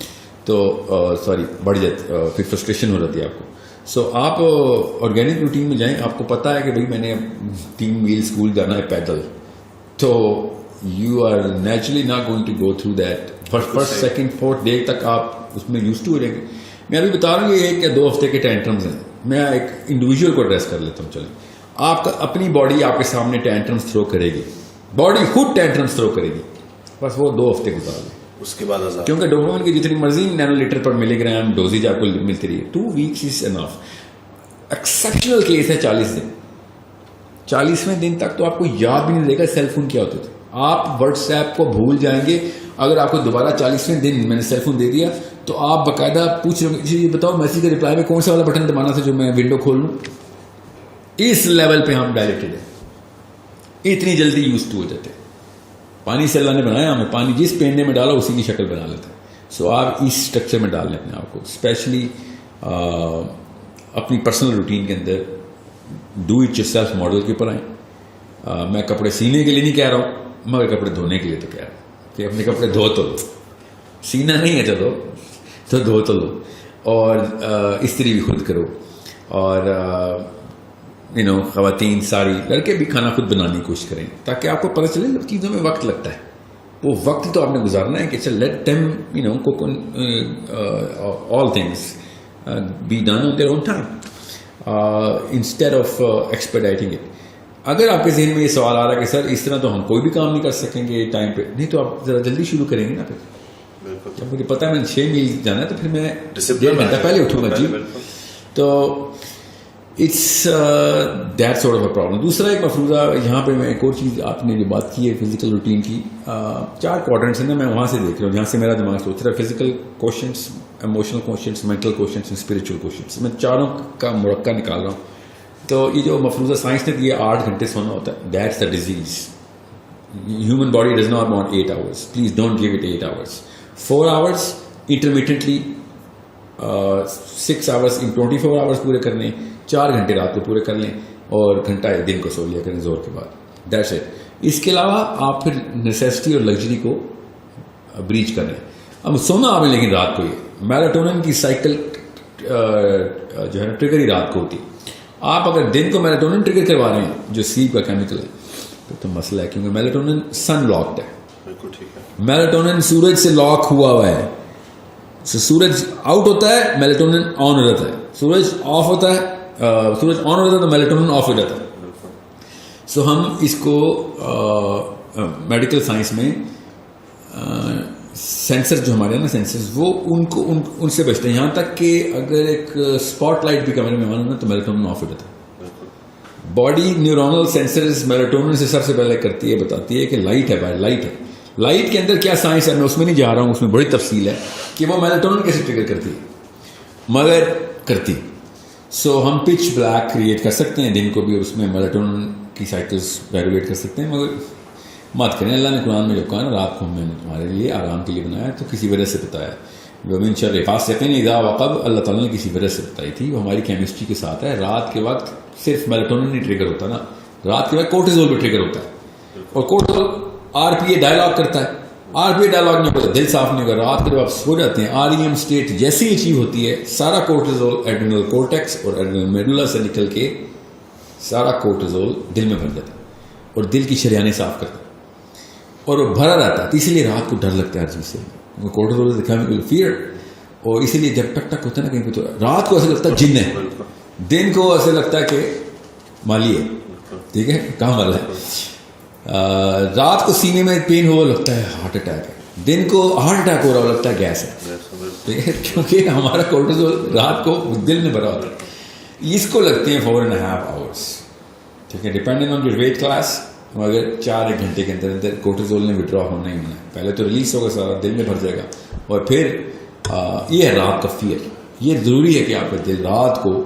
تو بڑھ جاتی, پھر فرسٹریشن ہو جاتی ہے آپ کو. سو آپ آرگینک روٹین میں جائیں. آپ کو پتہ ہے کہ بھائی میں نے 3 میل اسکول جانا ہے پیدل, تو you are naturally not going to go through that. First second fourth day تک آپ اس میں یوز ٹو ہو جائیں گے. میں ابھی بتا رہا ہوں یہ 1 یا 2 ہفتے کے ٹینٹرمز ہیں. میں ایک انڈیویجول کو ایڈریس کر لیتا ہوں. چلیں, آپ کا اپنی باڈی آپ کے سامنے ٹینٹرمز تھرو کرے گی, باڈی خود ٹینٹرمز تھرو کرے گی, بس وہ 2 ہفتے گزار لیں. اس کے بعد کیونکہ ڈوپامین کی جتنی مرضی نینو لیٹر پر ملی گرام ڈوزیج آپ کو ملتی رہی ہے. 2 weeks از انف. ایکسیپشنل کیس ہے 40 دن. 40ویں دن تک تو آپ کو یاد بھی نہیں رہے گا سیل فون کیا ہوتے تھے. آپ واٹس ایپ کو بھول جائیں گے. اگر آپ کو دوبارہ 40ویں دن میں نے سیل فون دے دیا تو آپ باقاعدہ پوچھ رہے ہوں یہ بتاؤ میسیج کے رپلائی میں کون سا والا بٹن دبانا تھا جو میں ونڈو کھول لوں. اس لیول پہ ہم ڈائریکٹڈ ہیں, اتنی جلدی یوز ٹو ہو جاتے ہیں. پانی سے اللہ نے بنایا ہمیں, پانی جس پینڈے میں ڈالا اسی کی شکل بنا لیتا ہے. سو آپ اس اسٹرکچر میں ڈال لیں اپنے آپ کو, اسپیشلی اپنی پرسنل روٹین کے اندر do it yourself model کے اوپر آئیں. میں کپڑے سینے کے لیے نہیں کہہ رہا ہوں, مگر کپڑے دھونے کے لیے تو کہہ رہا ہوں کہ اپنے کپڑے دھو تو لو. سینا نہیں ہے چلو تو دھو تو لو, اور استری بھی خود کرو. اور خواتین ساری لڑکے بھی کھانا خود بنانے کی کوشش کریں تاکہ آپ کو پتہ چلے چیزوں میں وقت لگتا ہے. وہ وقت تو آپ نے گزارنا ہے کہ چل let them cook all things be done on their own time instead of expediting it. اگر آپ کے ذہن میں یہ سوال آ رہا ہے کہ سر اس طرح تو ہم کوئی بھی کام نہیں کر سکیں گے ٹائم پہ, نہیں تو آپ ذرا جلدی شروع کریں گے نا. پھر جب مجھے پتا ہے میں 6 میل جانا ہے تو پھر میں 1.5 گھنٹہ پہلے اٹھوں گا. جی, تو it's that sort of a problem. دوسرا ایک مفروضہ یہاں پہ میں ایک اور چیز, آپ نے جو بات کی ہے فزیکل روٹین کی, 4 کوارٹرنٹس ہیں نا, میں وہاں سے دیکھ رہا ہوں جہاں سے میرا دماغ سوچ رہا ہے. Physical questions, emotional questions, mental questions, spiritual questions. میں چاروں کا مرکب نکال رہا ہوں. تو یہ جو مفروضہ سائنس نے دیا 8 گھنٹے سونا ہوتا ہے, that's the disease. Human body does not want 8 hours. Please don't give it 8 hours. 4 hours انٹرمیٹنٹلی, 6 hours in 24 hours پورے کر لیں, 4 گھنٹے رات کو پورے کر لیں, اور گھنٹہ دن کو سو لیا کریں زور کے بعد. That's it. اس کے علاوہ آپ پھر نیسیسٹی اور لگژری کو بریچ کر لیں. اب سونا آپ نے لیکن رات کو ہی, میلاٹونن کی سائیکل جو ہے نا ٹریگر ہی رات کو ہوتی. آپ اگر دن کو میلاٹونن ٹریگر کروا رہے ہیں جو سلیپ کا کیمیکل ہے تو مسئلہ ہے, کیونکہ میلاٹونن سن لاکڈ ہے. میلاٹونن سورج سے لاک ہوا ہے. سورج آؤٹ ہوتا ہے میلاٹونن آن ہو جاتا ہے, سورج آف ہوتا ہے, سورج آن ہو جاتا ہے تو میلاٹونن آف ہو جاتا ہے. سو ہم اس کو میڈیکل سائنس میں سینسر جو ہمارے ہیں نا سینسرز, وہ ان سے بچتے ہیں. یہاں تک کہ اگر ایک اسپاٹ لائٹ بھی کمرے میں مانو نا تو میلاٹونن آف ہو جاتا ہے. باڈی نیورونل سینسرز میلاٹونن سے سب سے پہلے کرتی ہے, بتاتی ہے کہ لائٹ ہے بھائی, لائٹ ہے. لائٹ کے اندر کیا سائنس ہے میں اس میں نہیں جا رہا ہوں, اس میں بڑی تفصیل ہے کہ وہ میلاٹونن کیسے ٹریگر کرتی ہے, مگر کرتی. سو ہم پچ بلیک کریٹ کر سکتے ہیں دن کو بھی, اور اس میں میلاٹونن کی سائیکلز ریگولیٹ کر سکتے ہیں, مگر مت کریں. اللہ نے قرآن میں جو کہا نا رات کو میں نے تمہارے لیے آرام کے لیے بنایا, تو کسی وجہ سے بتایا. ومن شر غاسق اذا وقب, اللہ تعالیٰ نے کسی وجہ سے بتائی تھی, وہ ہماری کیمسٹری کے ساتھ ہے. رات کے وقت صرف میلاٹونن نہیں ٹریگر ہوتا نا, رات کے وقت کورٹیزول بھی ٹریگر ہوتا ہے, اور کورٹیزول RPA ڈائلاگ کرتا ہے. RPA ڈائلاگ نہیں ہوتا, دل صاف نہیں ہوگا. رات کے جب آپ سو جاتے ہیں REM اسٹیٹ جیسی اچیو ہوتی ہے, سارا کورٹیزول ایڈرینل کورٹیکس اور ایڈرینل میڈولا سے نکل کے سارا کورٹیزول دل میں بھر جاتا ہے, اور دل کی شریانیں صاف کرتا ہے, اور وہ بھرا رہتا ہے. اسی لیے رات کو ڈر لگتا ہے ہر چیز سے, کورٹیزول دکھا میں فیئر. اور اسی لیے جب ٹک ٹک ہوتا ہے نا کہیں پہ, تو رات کو ایسا لگتا ہے جن ہے, دن کو ایسا لگتا ہے کہ مالی ہے, ٹھیک ہے, کام والا ہے. رات کو سینے میں پین ہوا لگتا ہے ہارٹ اٹیک ہے, دن کو ہارٹ اٹیک ہو رہا لگتا ہے گیس ہے, ٹھیک ہے, کیونکہ ہمارا کورٹیزول رات کو دل میں بھرا ہوتا ہے. اس کو لگتے ہیں 4.5 hours, ٹھیک ہے, depending on your weight class. مگر 4-1 گھنٹے کے اندر اندر کورٹیزول نے وڈرا ہونا ہی ہونا ہے. پہلے تو ریلیز ہوگا سارا, دل میں بھر جائے گا, اور پھر یہ ہے رات کا فیئر. یہ ضروری ہے کہ آپ کا دل رات کو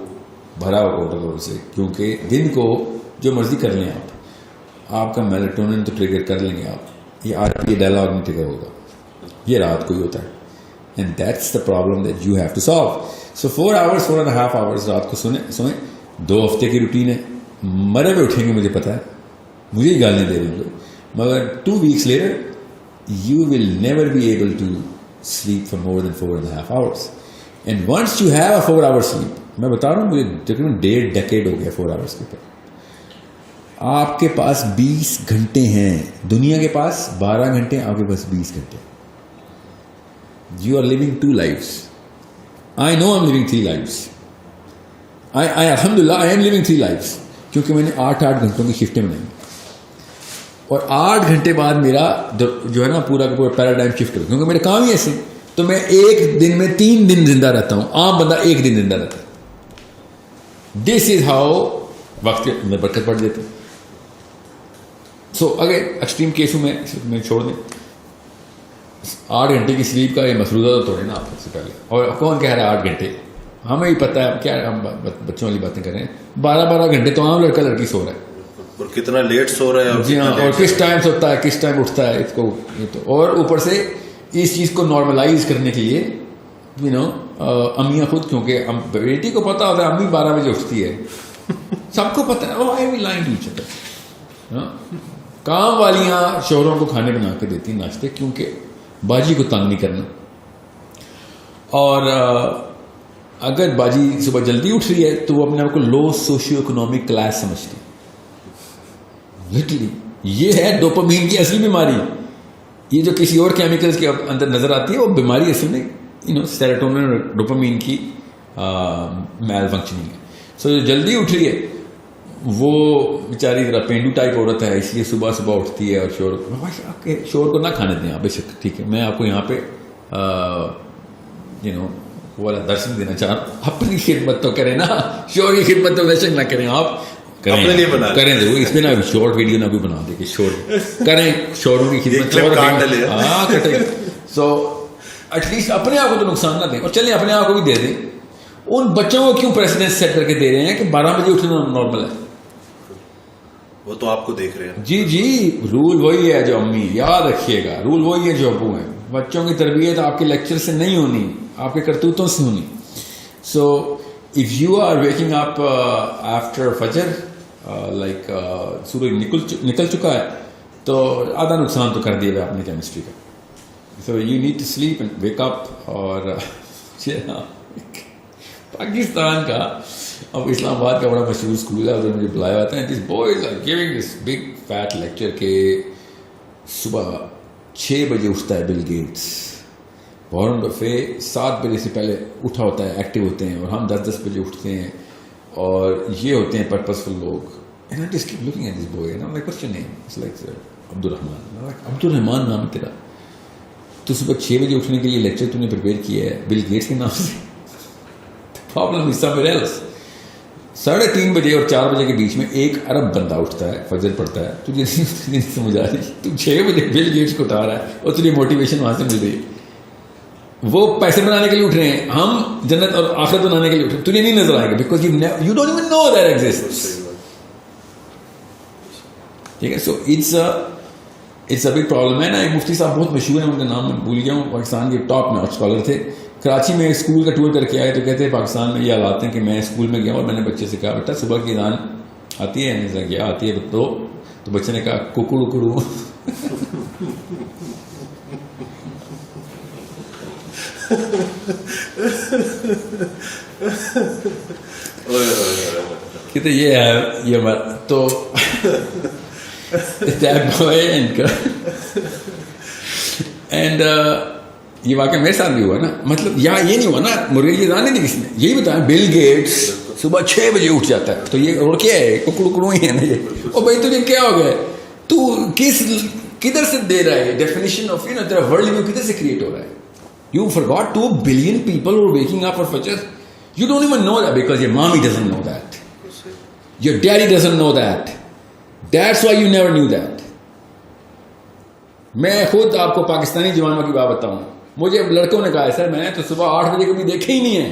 بھرا ہو کورٹیزول سے, کیونکہ دن کو جو مرضی کر لیں آپ کا میلاٹونن تو ٹریگر کر لیں گے آپ, یہ آج یہ ڈائلاگ نہیں ٹریگر ہوگا, یہ رات کو ہی ہوتا ہے. And that's the problem that you have to solve. So 4 hours 4.5 hours رات کو سوئیں. 2 ہفتے کی روٹین ہے, مرے ہوئے اٹھیں گے مجھے پتا ہے, مجھے ہی گال نہیں دے رہے لوگ, مگر 2 weeks later you will never be able to sleep for more than 4.5 hours. And once you have a 4 hour sleep, میں بتا رہا ہوں مجھے تقریباً 1.5 decade ہو گیا 4 hours کے اوپر. آپ کے پاس 20 گھنٹے ہیں, دنیا کے پاس 12 گھنٹے, آپ کے پاس 20 گھنٹے. You are living 2 lives. I know I'm living 3 lives. I alhamdulillah I am living 3 lives, کیونکہ میں نے 8 گھنٹوں کی شفٹیں بنائی, اور 8 گھنٹے بعد میرا جو ہے نا پورا کا پورا پیراڈائم شفٹ ہو, کیونکہ میرے کام ہی ایسے, تو میں ایک دن میں 3 دن زندہ رہتا ہوں, عام بندہ 1 دن زندہ رہتا ہے. دس از ہاؤ وقت میں برکت پڑ دیتی. سو اگر ایکسٹریم کیسوں میں چھوڑ دیں, 8 گھنٹے کی سلیپ کا یہ مسودہ تو توڑے نا آپ سب سے پہلے. اور کون کہہ رہا ہے 8 گھنٹے, ہمیں ہی پتہ ہے کیا, ہم بچوں والی باتیں کر رہے ہیں. 12 گھنٹے تو عام لڑکا لڑکی سو رہا ہے, اور کتنا لیٹ سو رہا ہے, جی ہاں, اور کس ٹائم سوتا ہے, کس ٹائم اٹھتا ہے, اس کو یہ تو. اور اوپر سے اس چیز کو نارملائز کرنے کے لیے امیاں خود, کیونکہ بیٹی کو پتا ہوتا ہے امی 12 بجے اٹھتی ہے, سب کو پتا ہے. کام والیاں شوہروں کو کھانے بنا کے دیتی ناشتے, کیونکہ باجی کو تنگ نہیں کرنا. اور اگر باجی صبح جلدی اٹھ رہی ہے تو وہ اپنے آپ کو لو سوشیو اکنامک کلاس سمجھتی ہے. لٹرلی یہ ہے ڈوپامین کی اصلی بیماری. یہ جو کسی اور کیمیکلز کے اندر نظر آتی ہے وہ بیماری اصل میں سیروٹونن اور ڈوپامین کی میل فنکشننگ ہے. سو جو جلدی اٹھ رہی ہے وہ بیچاری ذرا پینڈو ٹائپ عورت ہے, اس لیے صبح اٹھتی ہے, اور شور کو نہ کھانے دیں آپ, بے شک ٹھیک ہے. میں آپ کو یہاں پہ والا درشن دینا چاہ رہا ہوں, اپنی خدمت تو کریں نا, شور کی خدمت تو ویسے نہ کریں آپ, کریں ضرور. اس میں نا شارٹ ویڈیو نہ بھی بنا دے کہ شور کریں, شوروں کی خدمت کٹیں. سو ایٹ لیسٹ اپنے آپ کو تو نقصان نہ دیں, اور چلیں اپنے آپ کو بھی دے دیں. ان بچوں کو کیوں پریسیڈنس سیٹ کر کے دے رہے ہیں کہ 12 بجے اٹھنا نارمل ہے؟ وہ تو آپ کو دیکھ رہے ہیں. جی رول وہی ہے جو امی, یاد رکھیے گا, رول وہی ہے جو ابو ہیں. بچوں کی تربیت آپ کے لیکچر سے نہیں ہونی, آپ کے کرتوتوں سے ہونی. So if you are waking up after فجر, لائک سورج نکل چکا ہے, تو آدھا نقصان تو کر دیا ہے آپ نے کیمسٹری کا. So you need to sleep and wake up. اور پاکستان کا اب اسلام آباد کا بڑا مشہور اسکول ہے, ادھر مجھے بلایا جاتا ہے. This boys are giving this big fat lecture کہ صبح 6 بجے اٹھتا ہے بل گیٹس, وارن بفے 7 بجے سے پہلے اٹھا ہوتا ہے, ایکٹیو ہوتے ہیں, اور ہم 10 بجے اٹھتے ہیں, اور یہ ہوتے ہیں پرپزفل لوگ. And I just keep looking at this boy and I'm like, what's your name? It's like Abdurrahman. I'm like, Abdurrahman نام ہے تیرا, تو صبح 6 بجے اٹھنے کے لیے لیکچر تو نے پریپیئر کیا ہے بل گیٹس کے نام سے. Problem is somewhere else. 3:30 بجے اور 4 بجے کے بیچ میں 1 ارب بندہ اٹھتا ہے, فجر پڑتا ہے. تجھے نہیں سمجھ آ رہی, تو 6 بجے بل گیٹس کو اٹھا رہا ہے, اور تجھے موٹیویشن وہاں سے مل رہی ہے. وہ پیسے بنانے کے لیے اٹھ رہے ہیں, ہم جنت اور آخرت بنانے کے لیے اٹھ رہے ہیں. تجھے نہیں نظر آئے گا because you don't even know that exists. ٹھیک ہے. So it's a big problem ہے نا. ایک مفتی صاحب بہت مشہور ہیں, ان کا نام میں بھول گیا ہوں, پاکستان کے ٹاپ ناچ اسکالر تھے. کراچی میں اسکول کا ٹور کر کے آئے تو کہتے ہیں پاکستان میں یہ حالات ہیں کہ میں اسکول میں گیا اور میں نے بچے سے کہا بیٹا صبح کی اذان آتی ہے, کیا آتی ہے تو بچے نے کہا ککڑو کڑو. کہتے یہ ہے یہ ہمارا تو اینڈ یہ واقعہ میرے ساتھ بھی ہوا نا. مطلب یہاں یہ نہیں ہوا نا, مرغے کی اذان نہیں دی کس نے, یہی بتایا بل گیٹس صبح 6 بجے اٹھ جاتا ہے. تو یہ اور کیا ہے, ککڑو کڑو ہی ہے نا یہ. اور بھائی تجھے کیا ہو گیا, تو کدھر سے دے رہا ہے ڈیفینیشن آف تیرا ورلڈ ویو کدھر سے کریٹ ہو رہا ہے. You forgot 2 billion people who are waking up for Fajr. You don't even know that because your mommy doesn't know that. Your daddy doesn't know that. That's why you never knew that. میں خود آپ کو پاکستانی جوانوں کی بات بتاؤں, مجھے لڑکوں نے کہا ہے سر میں نے تو صبح 8 بجے کبھی دیکھے ہی نہیں ہے.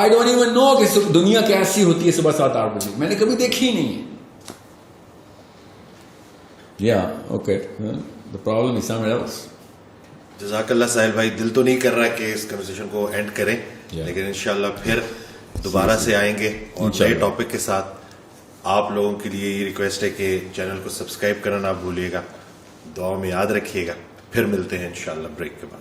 I don't even know کہ دنیا کیسی ہوتی ہے صبح 7-8 بجے, میں نے کبھی دیکھی ہی نہیں ہے. Yeah, okay. the problem is somewhere else. جزاک اللہ ساحل بھائی. دل تو نہیں کر رہا کہ اس کنورسیشن کو اینڈ کریں, لیکن انشاءاللہ پھر دوبارہ سے آئیں گے اور نئے ٹاپک کے ساتھ. آپ لوگوں کے لیے یہ ریکویسٹ ہے کہ چینل کو سبسکرائب کرنا نہ بھولیے گا, دعاؤں میں یاد رکھیے گا. پھر ملتے ہیں انشاءاللہ بریک کے بعد.